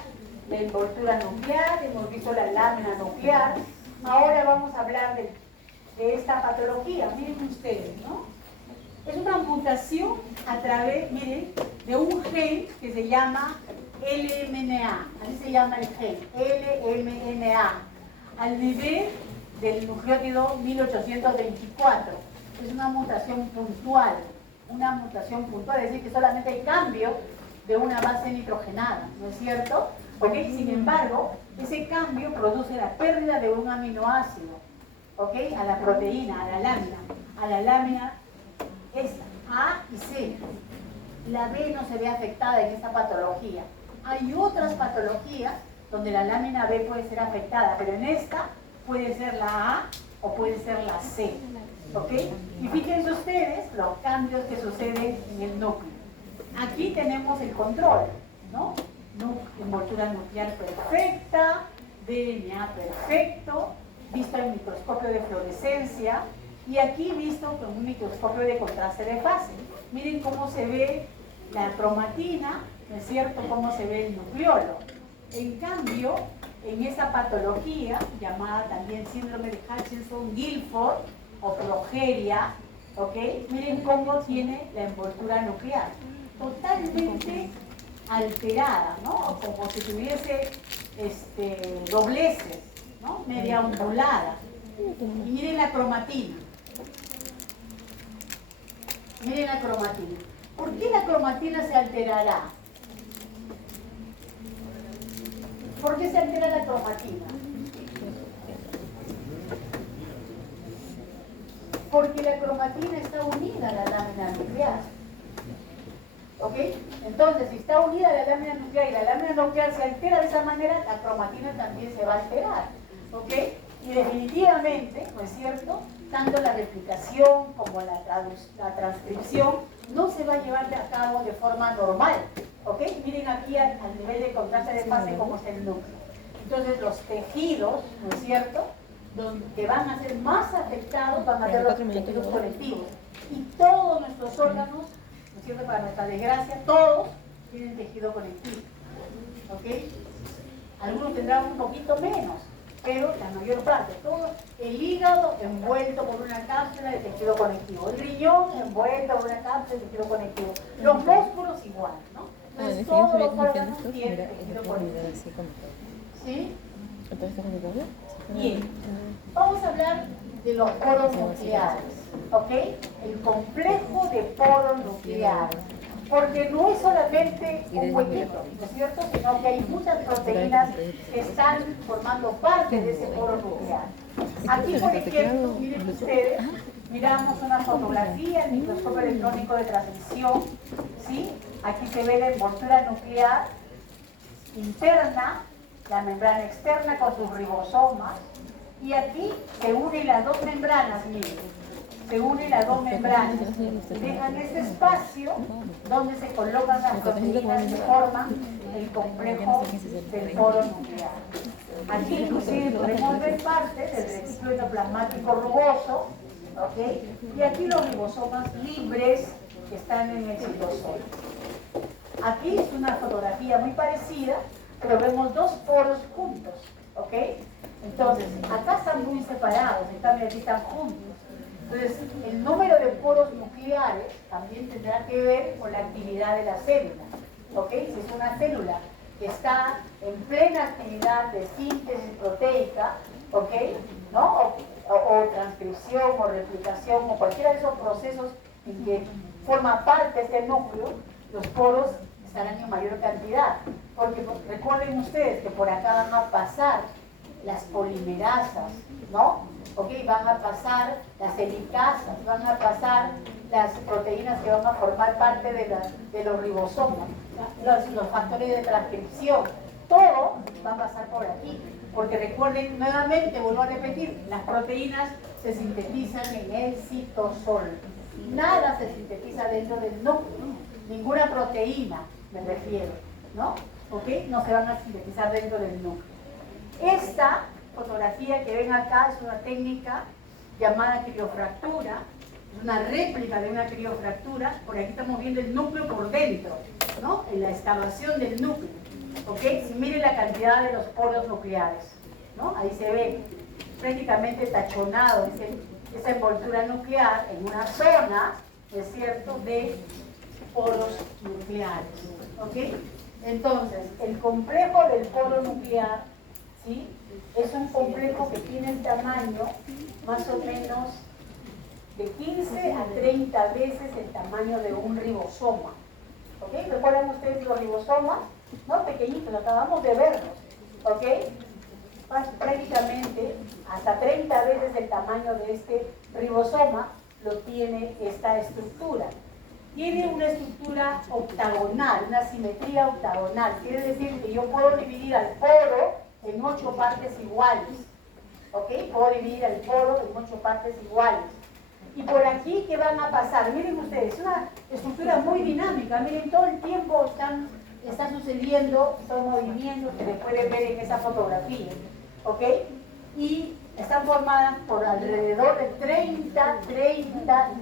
la envoltura nuclear, hemos visto la lámina nuclear. Ahora vamos a hablar de esta patología. Miren ustedes, ¿no? Es una mutación a través, miren, de un gen que se llama LMNA. Así se llama el gen, LMNA, al nivel del nucleótido 1824. Es una mutación puntual. Una mutación puntual, es decir, que solamente hay cambio de una base nitrogenada, ¿no es cierto? ¿Ok? Sin embargo, ese cambio produce la pérdida de un aminoácido, ¿ok? A la proteína, a la lámina esta, A y C. La B no se ve afectada en esta patología. Hay otras patologías donde la lámina B puede ser afectada, pero en esta puede ser la A o puede ser la C. ¿Ok? Y fíjense ustedes los cambios que suceden en el núcleo. Aquí tenemos el control, ¿no? Envoltura nuclear perfecta, DNA perfecto, visto en microscopio de fluorescencia, y aquí visto con un microscopio de contraste de fase. Miren cómo se ve la cromatina, ¿no es cierto? Cómo se ve el nucleolo. En cambio, en esa patología, llamada también síndrome de Hutchinson-Gilford, o progeria, ¿ok? Miren cómo tiene la envoltura nuclear, totalmente alterada, ¿no? O como si tuviese dobleces, ¿no? Media ondulada. Y miren la cromatina. Miren la cromatina. ¿Por qué la cromatina se alterará? ¿Por qué se altera la cromatina? Porque la cromatina está unida a la lámina nuclear. ¿Ok? Entonces, si está unida a la lámina nuclear y la lámina nuclear se altera de esa manera, la cromatina también se va a alterar. ¿Ok? Y definitivamente, ¿no es cierto?, tanto la replicación como la transcripción no se va a llevar a cabo de forma normal. ¿Ok? Miren aquí al nivel de contraste de fase cómo está el núcleo. Entonces, los tejidos, ¿no es cierto?, que van a ser más afectados van a ser los tejidos conectivos. Y todos nuestros órganos, ¿no es cierto?, para nuestra desgracia, todos tienen tejido conectivo. ¿Ok? Algunos tendrán un poquito menos, pero la mayor parte, todo el hígado envuelto por una cápsula de tejido conectivo, el riñón envuelto por una cápsula de tejido conectivo, los músculos igual, ¿no? Entonces todos los órganos tienen tejido conectivo. ¿Sí? Bien, vamos a hablar de los poros nucleares, ¿ok? El complejo de poros nucleares. Porque no es solamente un huequito, ¿no es cierto? Sino que hay muchas proteínas que están formando parte de ese poro nuclear. Aquí, por ejemplo, miren ustedes, miramos una fotografía, el microscopio electrónico de transmisión, ¿sí? Aquí se ve la envoltura nuclear interna, la membrana externa con sus ribosomas, y aquí se unen las dos membranas, miren. Se unen las dos membranas y dejan este espacio donde se colocan las proteínas que forman el complejo del poro nuclear. Aquí inclusive podemos ver parte del retículo endoplasmático rugoso, ¿ok? Y aquí los ribosomas libres que están en el citosol. Aquí es una fotografía muy parecida, pero vemos dos poros juntos, ¿ok? Entonces, acá están muy separados, en cambio aquí están juntos. Entonces, el número de poros nucleares también tendrá que ver con la actividad de la célula, ¿ok? Si es una célula que está en plena actividad de síntesis proteica, ¿ok? ¿No? O transcripción, o replicación, o cualquiera de esos procesos en que forma parte este núcleo, los poros estarán en mayor cantidad. Porque recuerden ustedes que por acá van a pasar las polimerasas, ¿no? ¿Ok? Van a pasar las helicasas, van a pasar las proteínas que van a formar parte de los ribosomas, los factores de transcripción. Todo va a pasar por aquí. Porque recuerden, nuevamente, vuelvo a repetir, las proteínas se sintetizan en el citosol. Nada se sintetiza dentro del núcleo. Ninguna proteína, me refiero, ¿no? ¿Ok? No se van a sintetizar dentro del núcleo. Esta fotografía que ven acá es una técnica llamada criofractura, es una réplica de una criofractura. Por aquí estamos viendo el núcleo por dentro, ¿no? En la excavación del núcleo, ¿ok? Y miren la cantidad de los poros nucleares, ¿no? Ahí se ve prácticamente tachonado esa envoltura nuclear en una zona, ¿es cierto?, de poros nucleares, ¿ok? Entonces, el complejo del poro nuclear, ¿sí?, es un complejo que tiene el tamaño más o menos de 15 a 30 veces el tamaño de un ribosoma. ¿Ok? ¿Recuerdan ustedes los ribosomas? ¿No? Pequeñitos, acabamos de verlos. ¿Ok? Prácticamente hasta 30 veces el tamaño de este ribosoma lo tiene esta estructura. Tiene una estructura octagonal, una simetría octagonal. Quiere decir que yo puedo dividir al poro en 8 partes iguales, ¿ok? Puedo dividir el poro en 8 partes iguales. Y por aquí, ¿qué van a pasar? Miren ustedes, es una estructura muy dinámica. Miren, todo el tiempo está sucediendo, son movimientos que se pueden ver en esa fotografía, ¿ok? Y están formadas por alrededor de 30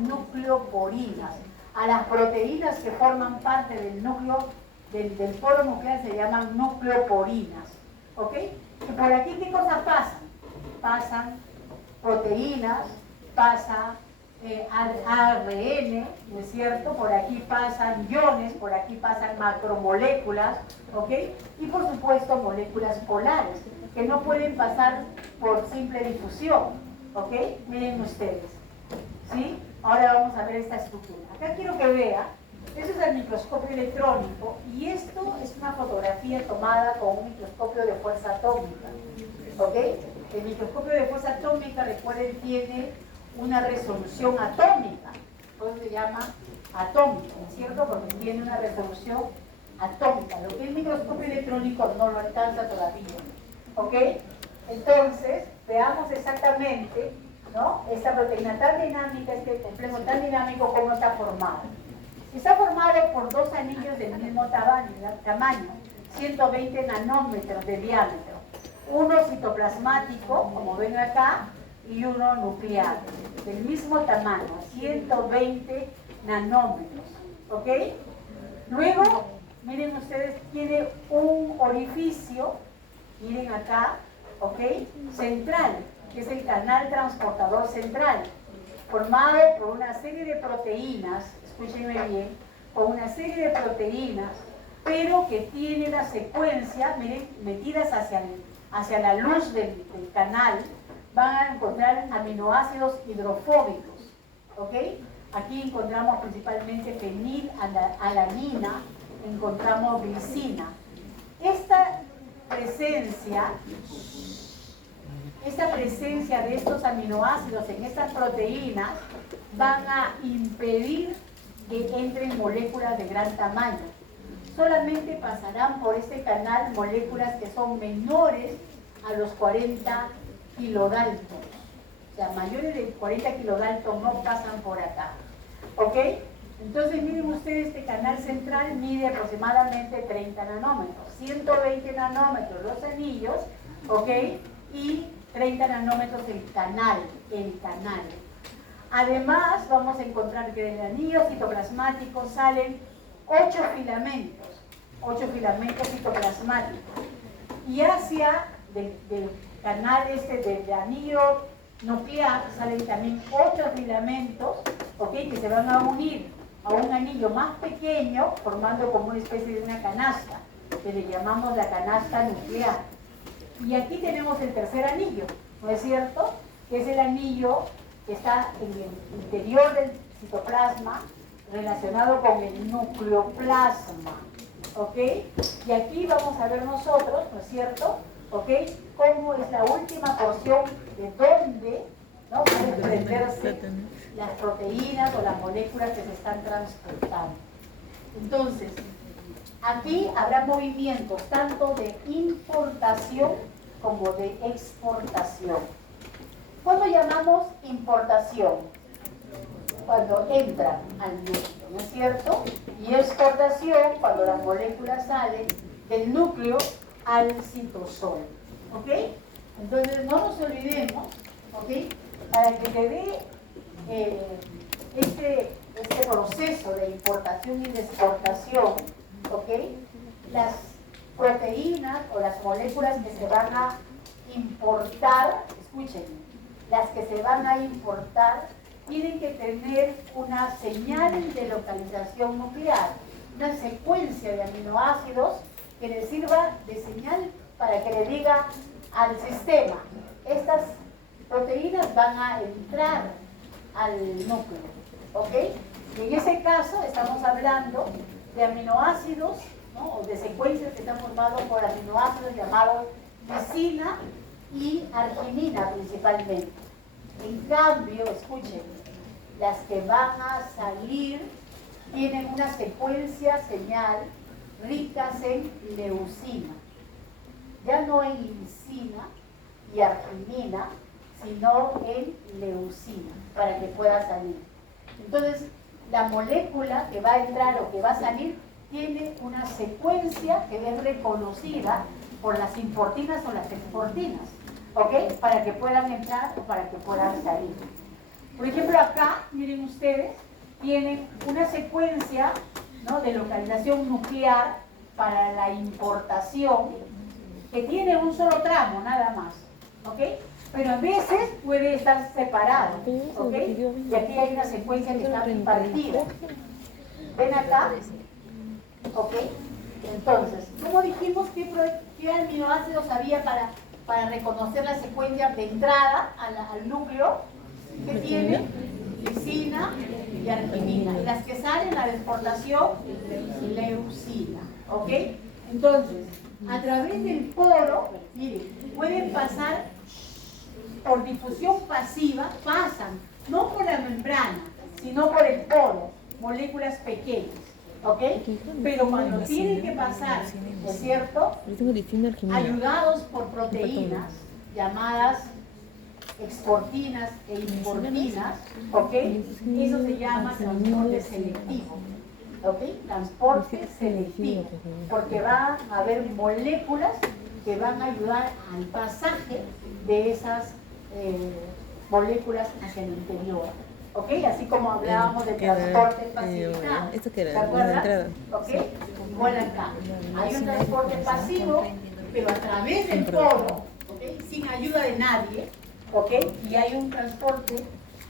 nucleoporinas. A las proteínas que forman parte del núcleo, del poro nuclear, se llaman nucleoporinas. ¿Ok? Y por aquí, ¿qué cosas pasan? Pasan proteínas, pasa ARN, ¿no es cierto? Por aquí pasan iones, por aquí pasan macromoléculas, ¿ok? Y por supuesto moléculas polares, que no pueden pasar por simple difusión, ¿ok? Miren ustedes, ¿sí? Ahora vamos a ver esta estructura. Acá quiero que vean. Eso es el microscopio electrónico y esto es una fotografía tomada con un microscopio de fuerza atómica, ¿ok? El microscopio de fuerza atómica, recuerden, tiene una resolución atómica, por eso se llama atómico, ¿no es cierto? Porque tiene una resolución atómica. Lo que el microscopio electrónico no lo alcanza todavía, ¿ok? Entonces, veamos exactamente, ¿no?, esta proteína tan dinámica, este complejo tan dinámico, cómo está formado. Está formado por dos anillos del mismo tamaño, 120 nanómetros de diámetro. Uno citoplasmático, como ven acá, y uno nuclear, del mismo tamaño, 120 nanómetros. ¿Ok? Luego, miren ustedes, tiene un orificio, miren acá, ¿ok?, central, que es el canal transportador central, formado por una serie de proteínas, escúchenme bien, con una serie de proteínas, pero que tiene una secuencia, miren, metidas hacia hacia la luz del canal, van a encontrar aminoácidos hidrofóbicos, ¿ok? Aquí encontramos principalmente fenilalanina, encontramos glicina. Esta presencia de estos aminoácidos en estas proteínas van a impedir que entren moléculas de gran tamaño. Solamente pasarán por este canal moléculas que son menores a los 40 kilodaltons. O sea, mayores de 40 kilodaltons no pasan por acá. ¿Ok? Entonces miren ustedes, este canal central mide aproximadamente 30 nanómetros. 120 nanómetros los anillos, ¿ok? Y 30 nanómetros el canal. Además, vamos a encontrar que del anillo citoplasmático salen 8 filamentos citoplasmáticos. Y hacia del canal del anillo nuclear salen también 8 filamentos, ¿ok? Que se van a unir a un anillo más pequeño, formando como una especie de una canasta, que le llamamos la canasta nuclear. Y aquí tenemos el tercer anillo, ¿no es cierto? Que es el anillo que está en el interior del citoplasma, relacionado con el nucleoplasma, ¿ok? Y aquí vamos a ver nosotros, ¿no es cierto? ¿Ok? Cómo es la última porción de dónde, ¿no?, pueden prenderse las proteínas o las moléculas que se están transportando. Entonces, aquí habrá movimientos tanto de importación como de exportación. ¿Cuándo llamamos importación? Cuando entran al núcleo, ¿no es cierto? Y exportación cuando las moléculas salen del núcleo al citosol, ¿ok? Entonces no nos olvidemos, ¿ok? Para que se dé este proceso de importación y de exportación, ¿ok? Las proteínas o las moléculas que se van a importar, escúchenme, las que se van a importar tienen que tener una señal de localización nuclear, una secuencia de aminoácidos que le sirva de señal para que le diga al sistema, estas proteínas van a entrar al núcleo, ¿ok? Y en ese caso estamos hablando de aminoácidos, ¿no?, o de secuencias que están formadas por aminoácidos llamados lisina y arginina principalmente. En cambio, escuchen, las que van a salir tienen una secuencia señal ricas en leucina, ya no en lisina y arginina, sino en leucina, para que pueda salir. Entonces, la molécula que va a entrar o que va a salir tiene una secuencia que es reconocida por las importinas o las exportinas, ¿ok? Para que puedan entrar o para que puedan salir. Por ejemplo, acá, miren ustedes, tienen una secuencia, ¿no?, de localización nuclear para la importación que tiene un solo tramo, nada más, ¿ok? Pero a veces puede estar separado, ¿ok? Y aquí hay una secuencia que está impartida. ¿Ven acá? ¿Ok? Entonces, ¿cómo dijimos qué aminoácidos había para reconocer la secuencia de entrada al núcleo? ¿Qué tiene? Lisina y arginina. Y las que salen a la exportación, leucina. ¿Ok? Entonces, a través del poro, miren, pueden pasar por difusión pasiva, pasan no por la membrana, sino por el poro, moléculas pequeñas. ¿Ok? Pero cuando tienen que pasar, ¿no es cierto?, ayudados por proteínas llamadas exportinas e importinas, ¿ok? Eso se llama transporte selectivo, ¿ok? Transporte selectivo, porque va a haber moléculas que van a ayudar al pasaje de esas moléculas hacia el interior, ¿ok? Así como hablábamos de transporte facilitado, ¿se acuerdan? ¿Ok? Igual acá, hay un transporte pasivo, pero a través del poro, ¿ok?, sin ayuda de nadie, ¿ok? Y hay un transporte,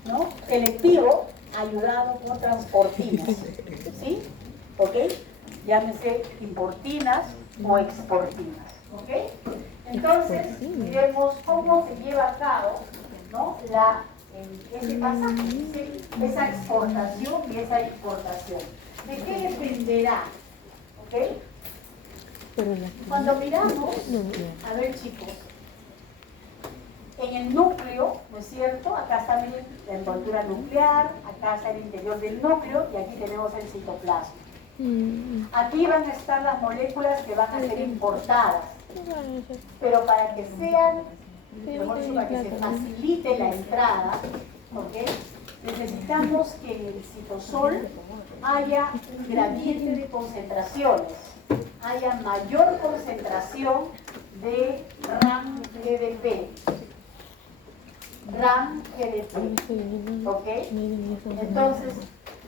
¿no?, selectivo ayudado por transportinas, ¿sí? ¿Ok? Llámese importinas o exportinas, ¿ok? Entonces, miremos cómo se lleva a cabo, ¿no?, ese pasaje, ¿sí?, esa exportación y esa importación. ¿De qué dependerá? ¿Ok? Cuando miramos, a ver, chicos, en el núcleo, ¿no es cierto? Acá está, miren, la envoltura nuclear, acá está el interior del núcleo y aquí tenemos el citoplasma. Aquí van a estar las moléculas que van a ser importadas, pero para que sean, mejor dicho, para que se facilite la entrada, ¿ok?, necesitamos que en el citosol haya un gradiente de concentraciones, haya mayor concentración de RAM-GDP. RAM-GDP, ¿ok? Entonces,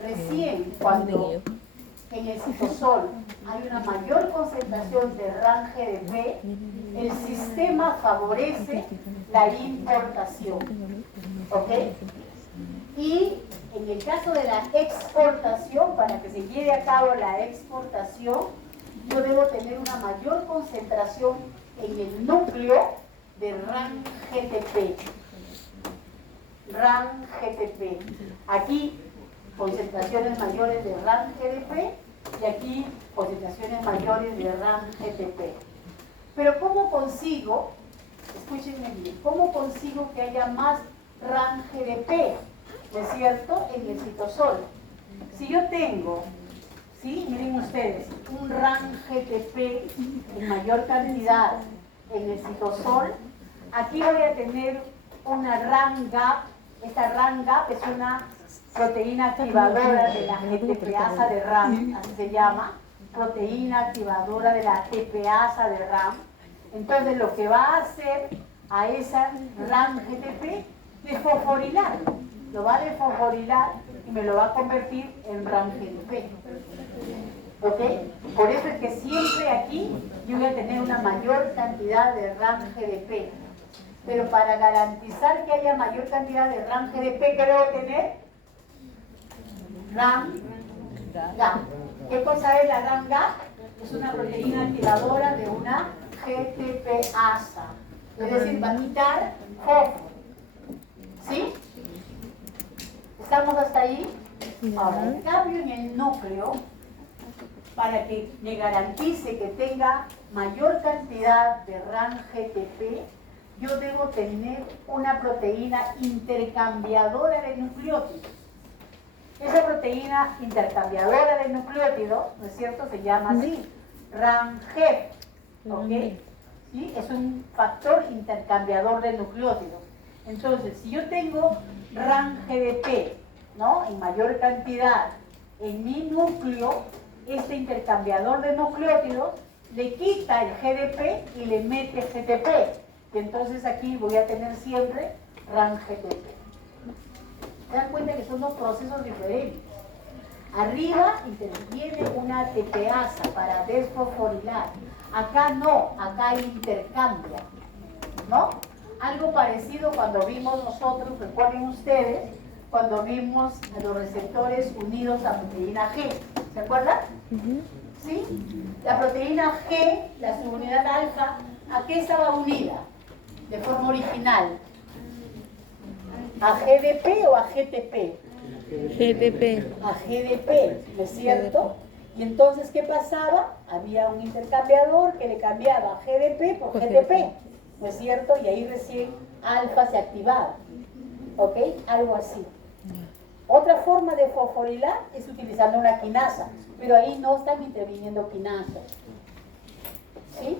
recién cuando en el citosol hay una mayor concentración de RAM-GDP, el sistema favorece la importación, ¿ok? Y en el caso de la exportación, para que se lleve a cabo la exportación, yo debo tener una mayor concentración en el núcleo de RAM-GTP. RAM-GTP. Aquí concentraciones mayores de RAM-GDP y aquí concentraciones mayores de RAM-GTP. Pero ¿cómo consigo, escúchenme bien, cómo consigo que haya más RAM-GDP, ¿no es cierto?, en el citosol? Si yo tengo, ¿sí?, miren ustedes, un RAM-GTP en mayor cantidad en el citosol, aquí voy a tener una RAM-GAP. Esta RAM-GAP es una proteína activadora de la GTPasa de RAM, así se llama, proteína activadora de la GTPasa de RAM. Entonces lo que va a hacer a esa RAM-GTP, desfosforilarlo, lo va a desfosforilar y me lo va a convertir en RAM-GTP. ¿Ok? Por eso es que siempre aquí yo voy a tener una mayor cantidad de RAM-GDP. Pero para garantizar que haya mayor cantidad de RAM-GDP, ¿qué debo tener? RAM-GAP. ¿Qué cosa es la RAM-GAP? Es una proteína activadora de una GTPasa. Es decir, va a quitar fósforo. ¿Sí? ¿Estamos hasta ahí? Ahora, el cambio en el núcleo, para que me garantice que tenga mayor cantidad de RAM-GTP, yo debo tener una proteína intercambiadora de nucleótidos. Esa proteína intercambiadora de nucleótidos, ¿no es cierto?, se llama así, RAM-GEP, ¿ok? ¿Sí? Es un factor intercambiador de nucleótidos. Entonces, si yo tengo RAM-GDP, ¿no?, en mayor cantidad en mi núcleo, este intercambiador de nucleótidos le quita el GDP y le mete GTP. Y entonces aquí voy a tener siempre RAM-GTP. ¿Se dan cuenta que son dos procesos diferentes? Arriba interviene una TPasa para desfosforilar. Acá no, acá intercambia, ¿no? Algo parecido cuando vimos nosotros, recuerden ustedes, cuando vimos a los receptores unidos a proteína G. ¿Se acuerdan? ¿Sí? La proteína G, la subunidad alfa, ¿a qué estaba unida de forma original? ¿A GDP o a GTP? GTP. A GDP, ¿no es cierto? Y entonces, ¿qué pasaba? Había un intercambiador que le cambiaba GDP por GTP, ¿no es cierto? Y ahí recién alfa se activaba, ¿ok? Algo así. Otra forma de fosforilar es utilizando una quinasa, pero ahí no están interviniendo quinasas, ¿sí?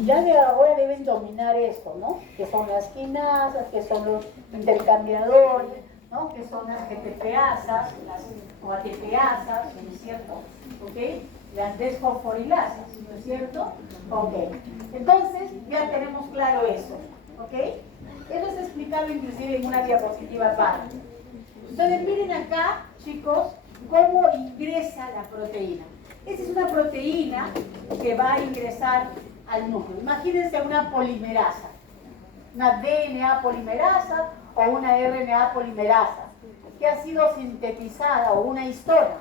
Ya de ahora deben dominar esto, ¿no? Que son las quinasas, que son los intercambiadores, ¿no?, que son las GTPasas, o ATPasas, ¿no es cierto? ¿Ok? Las desfosforilasas, ¿no es cierto? Ok. Entonces, ya tenemos claro eso, ¿ok? Eso es explicado inclusive en una diapositiva aparte. Entonces, miren acá, chicos, cómo ingresa la proteína. Esta es una proteína que va a ingresar al núcleo. Imagínense una polimerasa, una DNA polimerasa o una RNA polimerasa, que ha sido sintetizada, o una histona,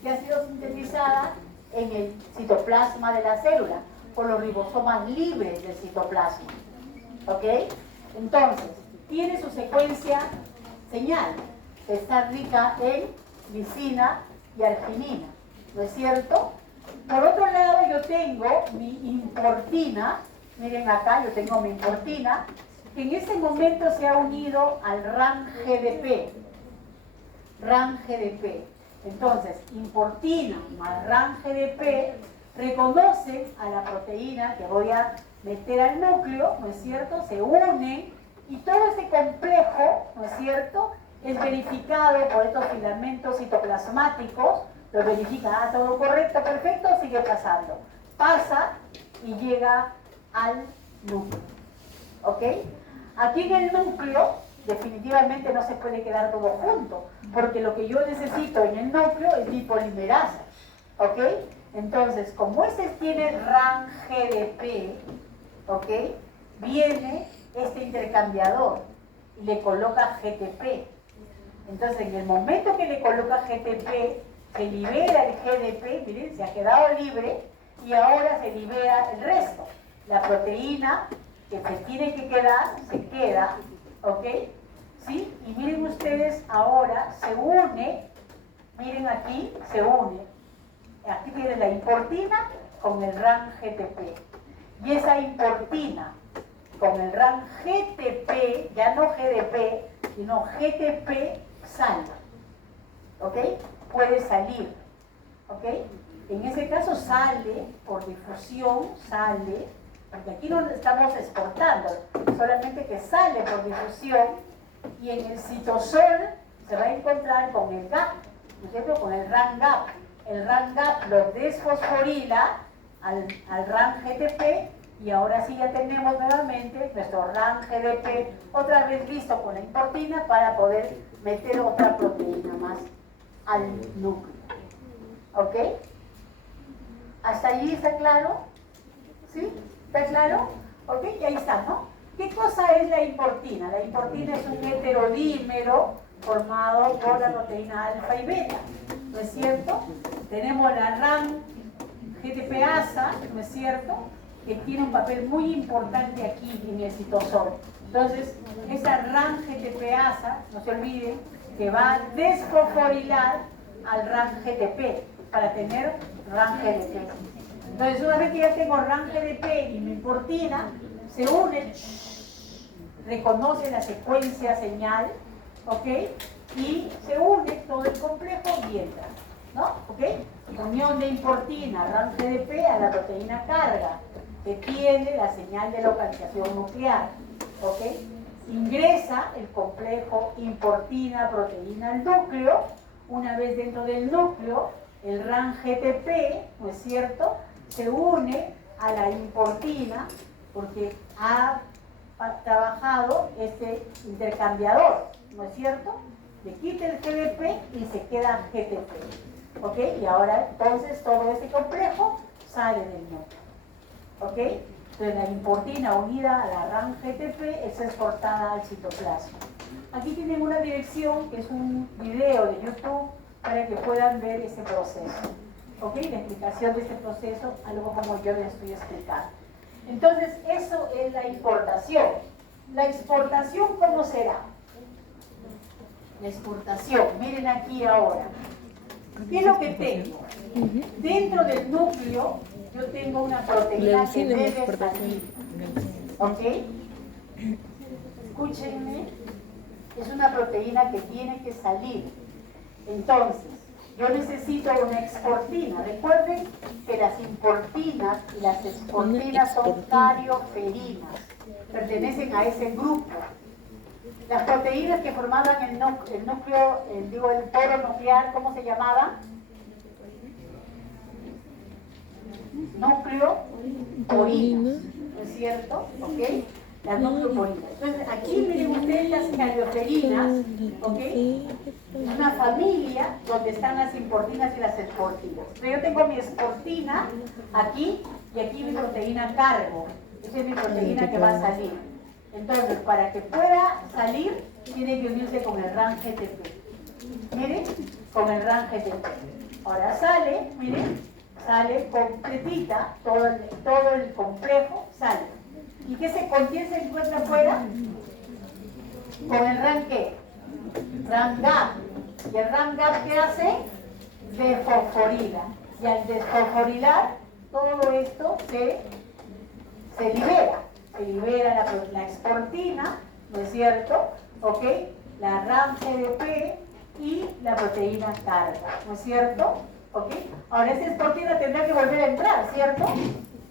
que ha sido sintetizada en el citoplasma de la célula. por los ribosomas libres del citoplasma. ¿Ok? Entonces, tiene su secuencia señal, que está rica en lisina y arginina, ¿no es cierto? Por otro lado, yo tengo mi importina, miren acá, yo tengo mi importina, que en este momento se ha unido al RAN-GDP. RAN-GDP. Entonces, importina más RAN-GDP reconocen a la proteína que voy a meter al núcleo, ¿no es cierto? Se unen y todo este complejo, ¿no es cierto?, es verificado por estos filamentos citoplasmáticos, lo verifica, todo correcto, perfecto, sigue pasando. Pasa y llega al núcleo. ¿Ok? Aquí en el núcleo, definitivamente no se puede quedar todo junto, porque lo que yo necesito en el núcleo es mi polimerasa. ¿Ok? Entonces, como este tiene RAN-GDP, ¿ok?, viene este intercambiador y le coloca GTP. Entonces, en el momento que le coloca GTP, se libera el GDP, miren, se ha quedado libre, y ahora se libera el resto. La proteína que se tiene que quedar, se queda, ¿ok? ¿Sí? Y miren ustedes, ahora se une, miren aquí, se une. Aquí tiene la importina con el RAN-GTP. Y esa importina con el RAN-GTP, ya no GDP, sino GTP, sale. ¿Ok? Puede salir. ¿Ok? En ese caso sale por difusión, sale, porque aquí no estamos exportando, solamente que sale por difusión, y en el citosol se va a encontrar con el GAP, ¿no es cierto?, con el RAN-GAP. El RAN-GAP lo desfosforila al RAN-GTP, y ahora sí ya tenemos nuevamente nuestro RAN-GDP otra vez listo con la importina para poder meter otra proteína más al núcleo. ¿Ok? ¿Hasta ahí está claro? ¿Sí? ¿Está claro? ¿Ok? Y ahí está, ¿no? ¿Qué cosa es la importina? La importina es un heterodímero formado por la proteína alfa y beta, ¿no es cierto? Tenemos la RAN-GTPasa, ¿no es cierto?, que tiene un papel muy importante aquí en el citosol. Entonces, esa RAN-GTPasa, no se olviden, que va a desfosforilar al RAN-GTP para tener RAN-GDP. Entonces, una vez que ya tengo RAN-GDP y mi importina, se unen, reconoce la secuencia señal, ¿ok? Y se une todo el complejo y entra, ¿no? ¿Ok? Unión de importina, RAN-GDP a la proteína carga, que tiene la señal de localización nuclear, ¿ok? Ingresa el complejo importina-proteína al núcleo. Una vez dentro del núcleo, el RAN-GTP, ¿no es cierto?, se une a la importina porque ha trabajado este intercambiador, ¿no es cierto? Le quita el GDP y se queda GTP, ¿ok? Y ahora entonces todo este complejo sale del núcleo, ¿ok? Entonces la importina unida a la RAN-GTP es exportada al citoplasma. Aquí tienen una dirección que es un video de YouTube para que puedan ver ese proceso, ¿ok? La explicación de este proceso, algo como yo les estoy explicando. Entonces, eso es la importación. La exportación, ¿cómo será? La exportación, miren aquí ahora. ¿Qué es lo que tengo? Dentro del núcleo, yo tengo una proteína que debe salir. ¿Ok? Escúchenme. Es una proteína que tiene que salir. Entonces, yo necesito una exportina. Recuerden que las importinas y las exportinas son carioferinas. Pertenecen a ese grupo. Las proteínas que formaban el núcleo, el poro nuclear, ¿cómo se llamaban? Núcleo porinas, ¿no es cierto? ¿Ok? Las nucleoporinas. Entonces, aquí miren ustedes las carioferinas, ¿ok? Es una familia donde están las importinas y las exportinas. Entonces, yo tengo mi exportina aquí y aquí mi proteína cargo. Esa es mi proteína que va a salir. Entonces, para que pueda salir, tiene que unirse con el RAN-GTP. Miren, con el RAN-GTP. Ahora sale, miren, sale completita, todo el complejo sale. ¿Y qué se encuentra afuera? Con el RAM ¿qué? RAM gap. ¿Y el RAM gap qué hace? Desfosforila. Y al desfosforilar, todo esto se libera. Se libera la exportina, ¿no es cierto? ¿Ok? La RAM GDP y la proteína carga, ¿no es cierto? ¿Ok? Ahora esa exportina tendrá que volver a entrar, ¿cierto?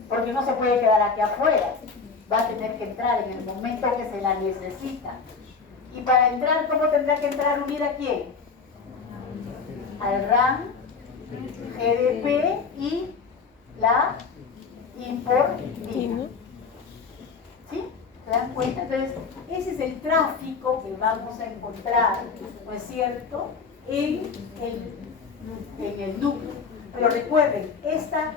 Porque no se puede quedar aquí afuera. Va a tener que entrar en el momento que se la necesita. Y para entrar, ¿cómo tendrá que entrar unida a quién? Al RAM, GDP y la importina. ¿Sí? ¿Se dan cuenta? Entonces, ese es el tráfico que vamos a encontrar, ¿no es cierto?, en el núcleo. Pero recuerden, esta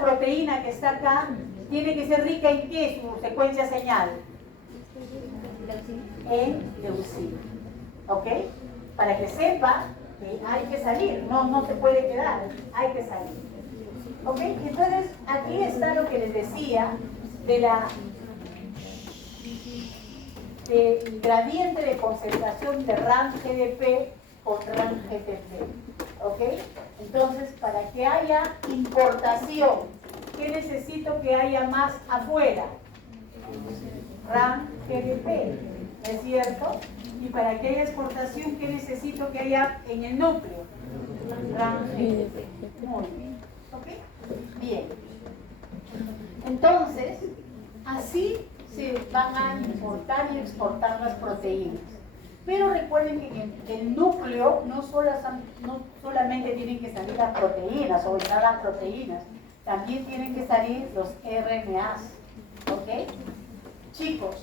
proteína que está acá tiene que ser rica en ¿qué? Su secuencia señal. En leucina. ¿Ok? Para que sepa que hay que salir, no se puede quedar, hay que salir. ¿Ok? Entonces, aquí está lo que les decía del gradiente de concentración de RAM GDP con RAM GTP. ¿Ok? Entonces, para que haya importación, ¿qué necesito que haya más afuera? RAM GDP, ¿es cierto? Y para que haya exportación, ¿qué necesito que haya en el núcleo? RAM GDP. Muy bien. ¿Ok? Bien. Entonces, así se van a importar y exportar las proteínas. Pero recuerden que en el núcleo no solamente tienen que salir las proteínas o entrar las proteínas, también tienen que salir los RNAs. ¿Ok? Chicos,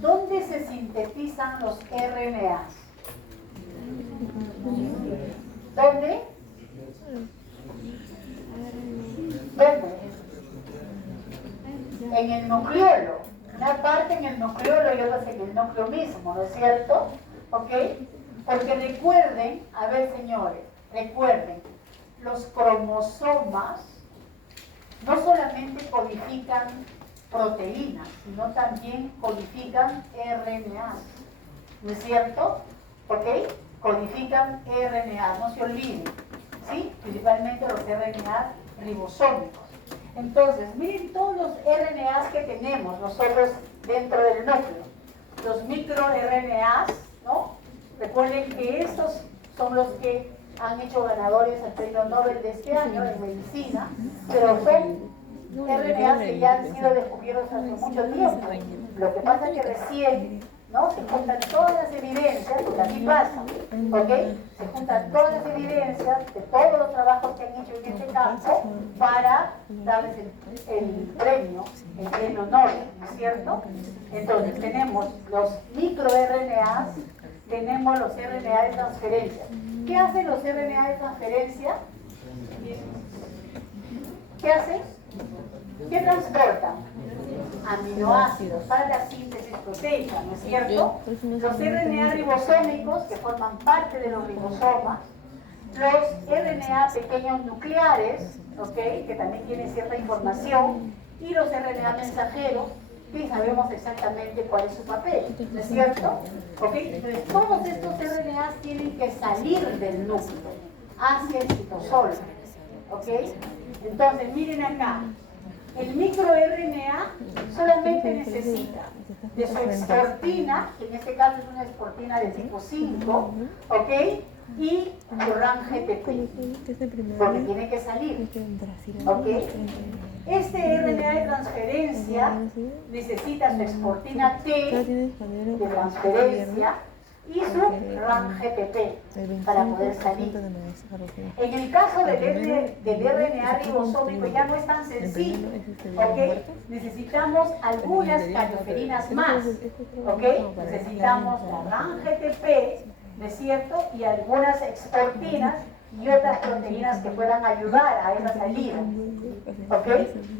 ¿dónde se sintetizan los RNAs? ¿Dónde? ¿Dónde? En el nucleolo. Una parte en el nucleolo y otra en el núcleo mismo, ¿no es cierto? ¿Ok? Porque recuerden, a ver señores, recuerden, los cromosomas no solamente codifican proteínas, sino también codifican RNA, ¿no es cierto? ¿Ok? Codifican RNA, no se olviden, ¿sí? Principalmente los RNA ribosómicos. Entonces, miren todos los RNAs que tenemos nosotros dentro del núcleo. Los microRNAs, ¿no? Recuerden que estos son los que han hecho ganadores al premio Nobel de este año en medicina, pero son RNAs que ya han sido descubiertos hace mucho tiempo. Lo que pasa es que recién, ¿no?, se juntan todas las evidencias, porque así pasa, ¿ok? Se juntan todas las evidencias de todos los trabajos que han hecho en este campo para darles el premio Nobel, ¿no es cierto? Entonces tenemos los microRNAs, tenemos los RNA de transferencia. ¿Qué hacen los RNA de transferencia? ¿Qué hacen? ¿Qué transportan? Aminoácidos para la síntesis proteica, ¿no es cierto? Los RNA ribosómicos, que forman parte de los ribosomas, los RNA pequeños nucleares, ¿ok?, que también tienen cierta información, y los RNA mensajeros, que sabemos exactamente cuál es su papel, ¿no es cierto? ¿Ok? Entonces, todos estos RNAs tienen que salir del núcleo hacia el citosol, ¿ok? Entonces, miren acá, el microRNA solamente necesita de su exportina, que en este caso es una exportina de tipo 5, ¿ok?, y su RAM GTP, porque tiene que salir, ¿ok? Este RNA de transferencia necesita su exportina T de transferencia y su RAM GTP para poder salir. En el caso del RNA ribosómico ya no es tan sencillo, ¿ok? Necesitamos algunas carioferinas más, ¿ok? Necesitamos la RAM GTP, ¿no es cierto?, y algunas exportinas y otras proteínas que puedan ayudar a esa salida, ¿ok?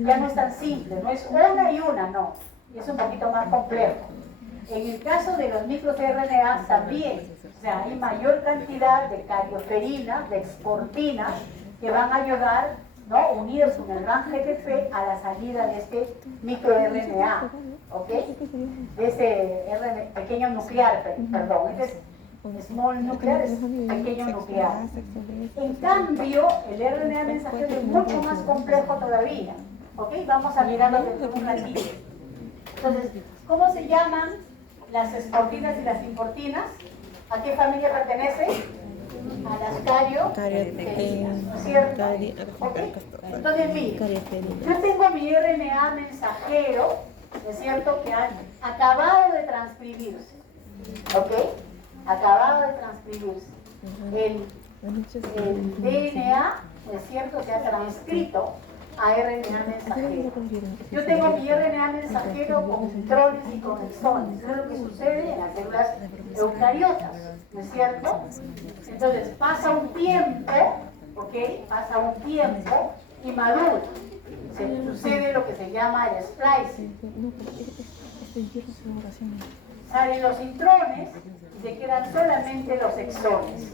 Ya no es tan simple, no es una y una, no, es un poquito más complejo. En el caso de los microRNAs también, o sea, hay mayor cantidad de carioferinas, de exportinas, que van a ayudar ¿no? Unidos con el gran GTP a la salida de este microRNA, ¿ok? De este pequeño nuclear, perdón, este es small nuclear, es pequeño nuclear. En cambio, el RNA mensajero es mucho más complejo todavía, ¿ok? Vamos a mirarlo dentro de un ratito. Entonces, ¿cómo se llaman las esportinas y las importinas? ¿A qué familia pertenece? A las carioperinas, ¿no es cierto? ¿Okay? Entonces, mire, yo tengo mi RNA mensajero, ¿no es cierto?, que ha acabado de transcribirse, ¿ok? Acabado de transcribirse. El DNA, ¿no es cierto?, se ha transcrito a RNA mensajero. Yo tengo mi RNA mensajero con intrones y con exones. Eso es lo que sucede en las células eucariotas, ¿no es cierto? Entonces pasa un tiempo, ¿ok? Pasa un tiempo y madura. Se sucede lo que se llama el splicing. Salen los intrones y se quedan solamente los exones.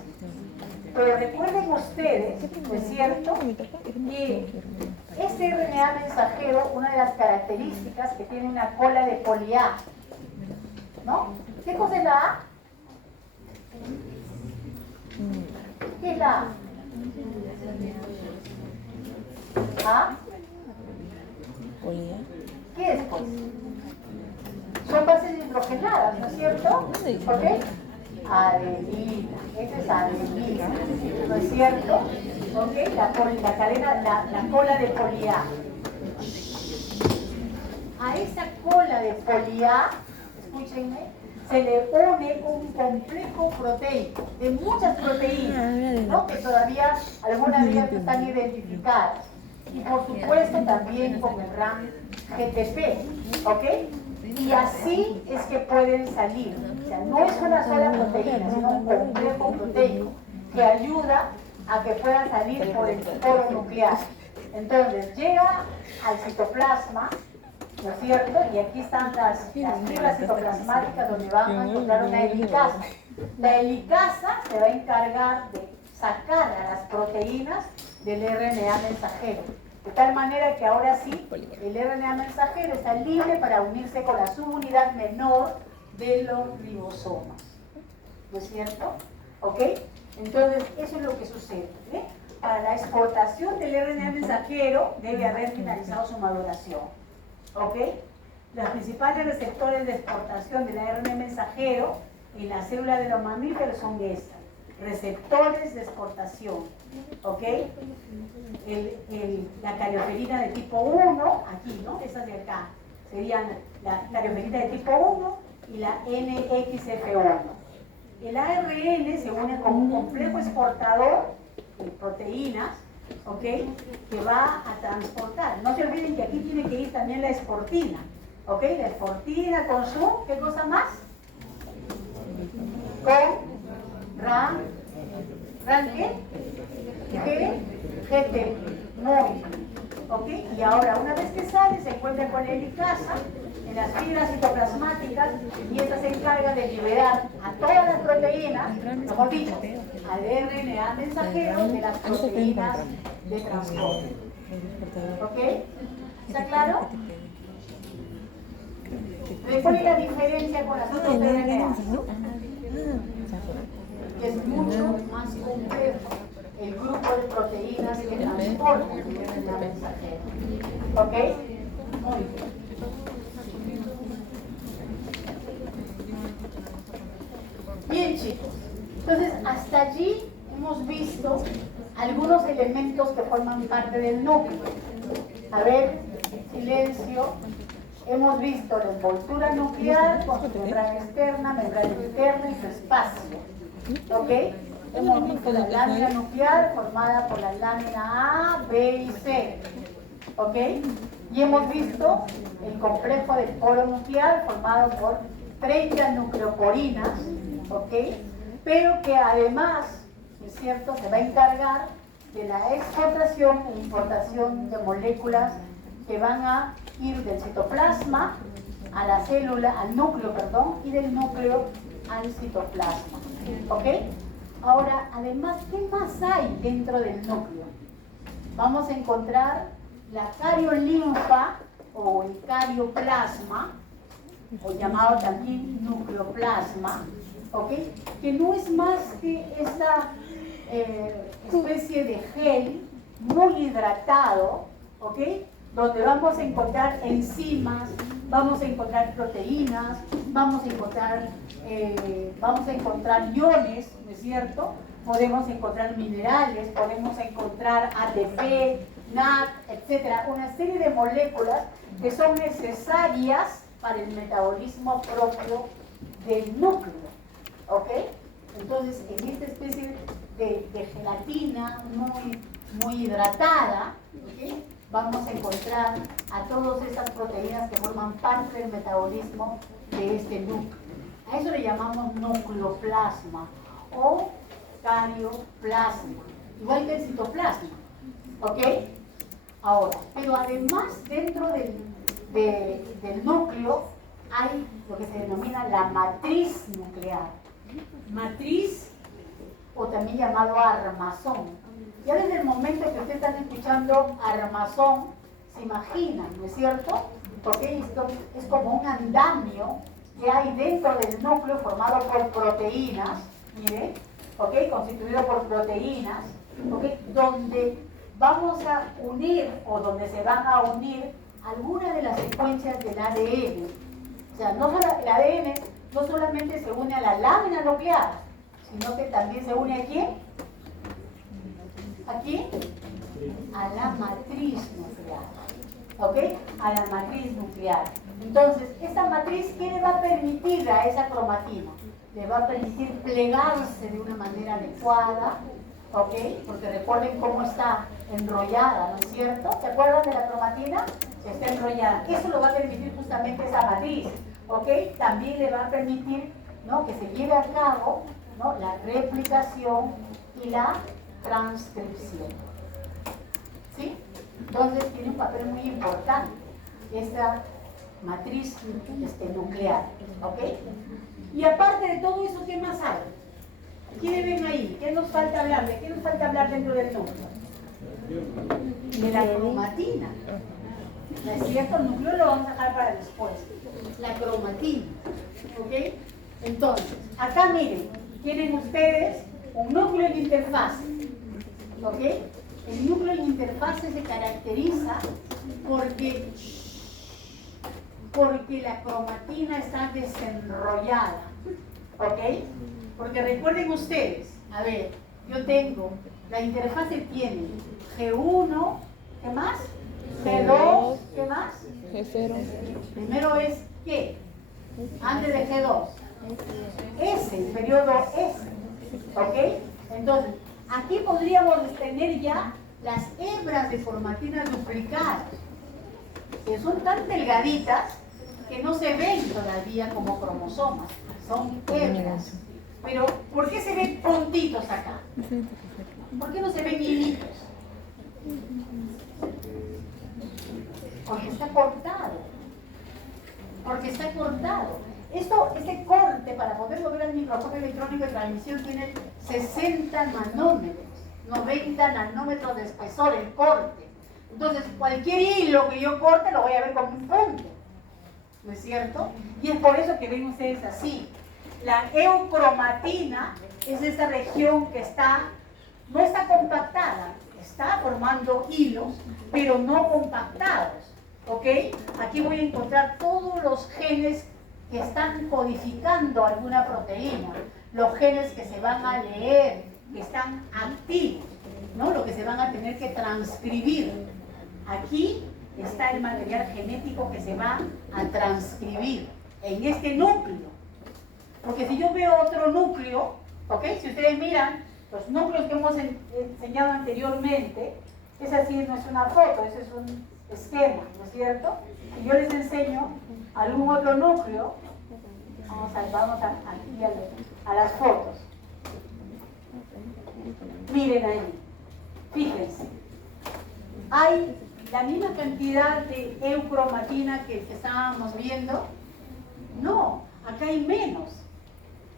Pero recuerden ustedes, ¿no es cierto?, que este RNA mensajero, una de las características que tiene una cola de poli A, ¿no? ¿Qué cosa es la A? ¿Qué es la A? ¿Ah? ¿Qué es, pues? Son bases hidrogenadas, ¿no es cierto? ¿Ok? Adenina, esa es adenina, ¿no es cierto? ¿Ok? La cadena, la cola de poli A. A esa cola de poli A, escúchenme, se le une un complejo proteico de muchas proteínas, ¿no?, que todavía algunas de ellas no están identificadas. Y por supuesto también con el RAM GTP, ¿ok? Y así es que pueden salir. O sea, no es una sola proteína, sino un complejo proteico que ayuda a que puedan salir por el poro nuclear. Entonces llega al citoplasma, ¿no es cierto? Y aquí están las fibras citoplasmáticas donde van a encontrar una helicasa. La helicasa se va a encargar de sacar a las proteínas del RNA mensajero. De tal manera que ahora sí, el RNA mensajero está libre para unirse con la subunidad menor de los ribosomas. ¿No es cierto? ¿Ok? Entonces, eso es lo que sucede. ¿Eh? Para la exportación del RNA mensajero debe haber finalizado su maduración. ¿Ok? Los principales receptores de exportación del RNA mensajero en la célula de los mamíferos son estas. Receptores de exportación. ¿Ok? La carioferina de tipo 1, aquí, ¿no? Esas de acá, serían la carioferina de tipo 1 y la NXF1. El ARN se une con un complejo exportador de proteínas, ¿ok?, que va a transportar. No se olviden que aquí tiene que ir también la esportina, ¿ok? La esportina con su, ¿qué cosa más? Con RAM ¿qué? GT, móvil, ¿ok? Y ahora, una vez que sale, se encuentra con la helicasa en las fibras citoplasmáticas y esta se encarga de liberar a todas las proteínas, mejor dicho, al RNA mensajero de las proteínas de transporte. ¿Ok? ¿Está claro? ¿Cuál es la diferencia con las otras RNA? Es mucho más complejo el grupo de proteínas que transportan el RNA mensajero. ¿Ok? Muy bien. Bien, chicos. Entonces, hasta allí hemos visto algunos elementos que forman parte del núcleo. A ver, silencio. Hemos visto la envoltura nuclear con su membrana externa, membrana interna y su espacio. ¿Ok? Hemos visto la lámina nuclear formada por la lámina A, B y C. ¿Ok? Y hemos visto el complejo del poro nuclear formado por 30 nucleoporinas, ¿ok? Pero que además, es cierto, se va a encargar de la exportación e importación de moléculas que van a ir del citoplasma a la célula, al núcleo, perdón, y del núcleo al citoplasma. ¿Ok? Ahora, además, ¿qué más hay dentro del núcleo? vamos a encontrar la cariolinfa o el carioplasma, o llamado también nucleoplasma, ¿ok? Que no es más que esta especie de gel muy hidratado, ¿ok? Donde vamos a encontrar enzimas, vamos a encontrar proteínas, vamos a encontrar iones, ¿no es cierto? Podemos encontrar minerales, podemos encontrar ATP, NAD, etcétera, una serie de moléculas que son necesarias para el metabolismo propio del núcleo, ¿ok? Entonces, en esta especie de gelatina muy hidratada, ¿okay? Vamos a encontrar a todas estas proteínas que forman parte del metabolismo de este núcleo. A eso le llamamos nucleoplasma o carioplasma, igual que el citoplasma, ¿ok? Ahora, pero además dentro del núcleo hay lo que se denomina la matriz nuclear. Matriz, o también llamado armazón. Ya desde el momento que ustedes están escuchando armazón, se imaginan, ¿no es cierto? Porque esto es como un andamio que hay dentro del núcleo formado por proteínas, mire, ¿ok? Constituido por proteínas, ¿ok? Donde vamos a unir o donde se van a unir algunas de las secuencias del ADN. O sea, el ADN no solamente se une a la lámina nuclear, sino que también se une ¿a quién? ¿A quién? A la matriz nuclear. ¿Ok? A la matriz nuclear. Entonces, esta matriz, ¿qué le va a permitir a esa cromatina? Le va a permitir plegarse de una manera adecuada, ¿ok? Porque recuerden cómo está enrollada, ¿no es cierto? ¿Se acuerdan de la cromatina? Está enrollada. Eso lo va a permitir justamente esa matriz, ¿ok? También le va a permitir, ¿no?, que se lleve a cabo, ¿no?, la replicación y la transcripción. ¿Sí? Entonces tiene un papel muy importante esta matriz nuclear, ¿ok? Y aparte de todo eso, ¿qué más hay? ¿Quiénes ven ahí? ¿Qué nos falta hablar? ¿De qué nos falta hablar dentro del núcleo? De la cromatina. ¿No es cierto? El núcleo lo vamos a dejar para después. La cromatina, ¿ok? Entonces, acá miren, tienen ustedes un núcleo en interfase, ¿ok? El núcleo en interfase se caracteriza porque la cromatina está desenrollada, ¿ok? Porque recuerden ustedes, a ver, yo tengo, la interfase tiene G1, ¿qué más? G2, ¿qué más? G0. Primero es ¿qué? Antes de G2. S, el periodo S, ¿ok? Entonces, aquí podríamos tener ya las hebras de cromatina duplicadas, que son tan delgaditas que no se ven todavía como cromosomas, son hebras. Pero, ¿por qué se ven puntitos acá? ¿Por qué no se ven hilitos? Porque está cortado. Porque está cortado. Este corte, para poderlo ver al micrófono electrónico de transmisión, tiene 60 nanómetros, 90 nanómetros de espesor, el corte. Entonces, cualquier hilo que yo corte lo voy a ver como un punto, ¿no es cierto? Y es por eso que ven ustedes así. La eucromatina es esa región que no está compactada, está formando hilos, pero no compactados, ¿ok? Aquí voy a encontrar todos los genes que están codificando alguna proteína, los genes que se van a leer, que están activos, ¿no? Lo que se van a tener que transcribir. Aquí está el material genético que se va a transcribir en este núcleo. Porque si yo veo otro núcleo, ¿ok? Si ustedes miran los núcleos que hemos enseñado anteriormente, esa sí no es una foto, ese es un esquema, ¿no es cierto? Si yo les enseño algún otro núcleo, vamos aquí a las fotos. Miren ahí, fíjense, hay la misma cantidad de eucromatina que estábamos viendo. No, acá hay menos,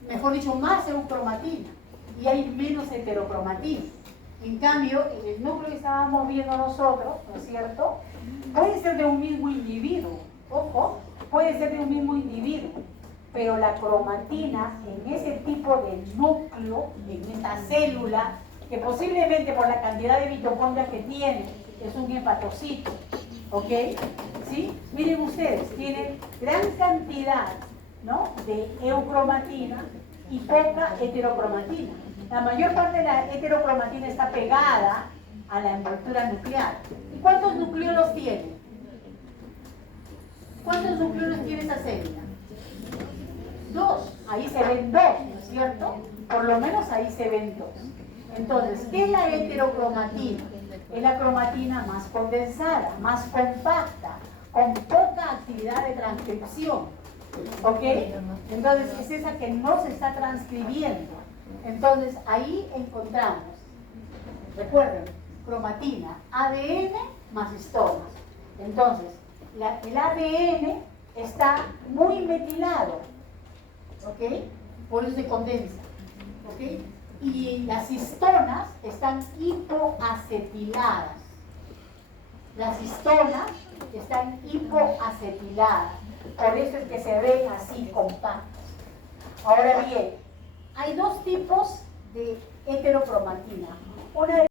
mejor dicho, más eucromatina y hay menos heterocromatina. En cambio, en el núcleo que estábamos viendo nosotros, ¿no es cierto? Puede ser de un mismo individuo, ojo, puede ser de un mismo individuo, pero la cromatina en ese tipo de núcleo, en esta célula, que posiblemente por la cantidad de mitocondrias que tiene, es un hepatocito, ¿ok? ¿Sí? Miren ustedes, tienen gran cantidad, ¿no?, de eucromatina y poca heterocromatina. La mayor parte de la heterocromatina está pegada a la envoltura nuclear. ¿Y cuántos nucleolos tiene? ¿Cuántos nucleolos tiene esa célula? 2. Ahí se ven 2, ¿no es cierto? Por lo menos ahí se ven 2. Entonces, ¿qué es la heterocromatina? Es la cromatina más condensada, más compacta, con poca actividad de transcripción. ¿Ok? Entonces, es esa que no se está transcribiendo. Entonces, ahí encontramos, recuerden, cromatina, ADN más histonas. Entonces, el ADN está muy metilado, ¿ok? Por eso se condensa, ¿ok? Y las histonas están hipoacetiladas. Las histonas están hipoacetiladas. Por eso es que se ven así compactas. Ahora bien, hay dos tipos de heterocromatina. Una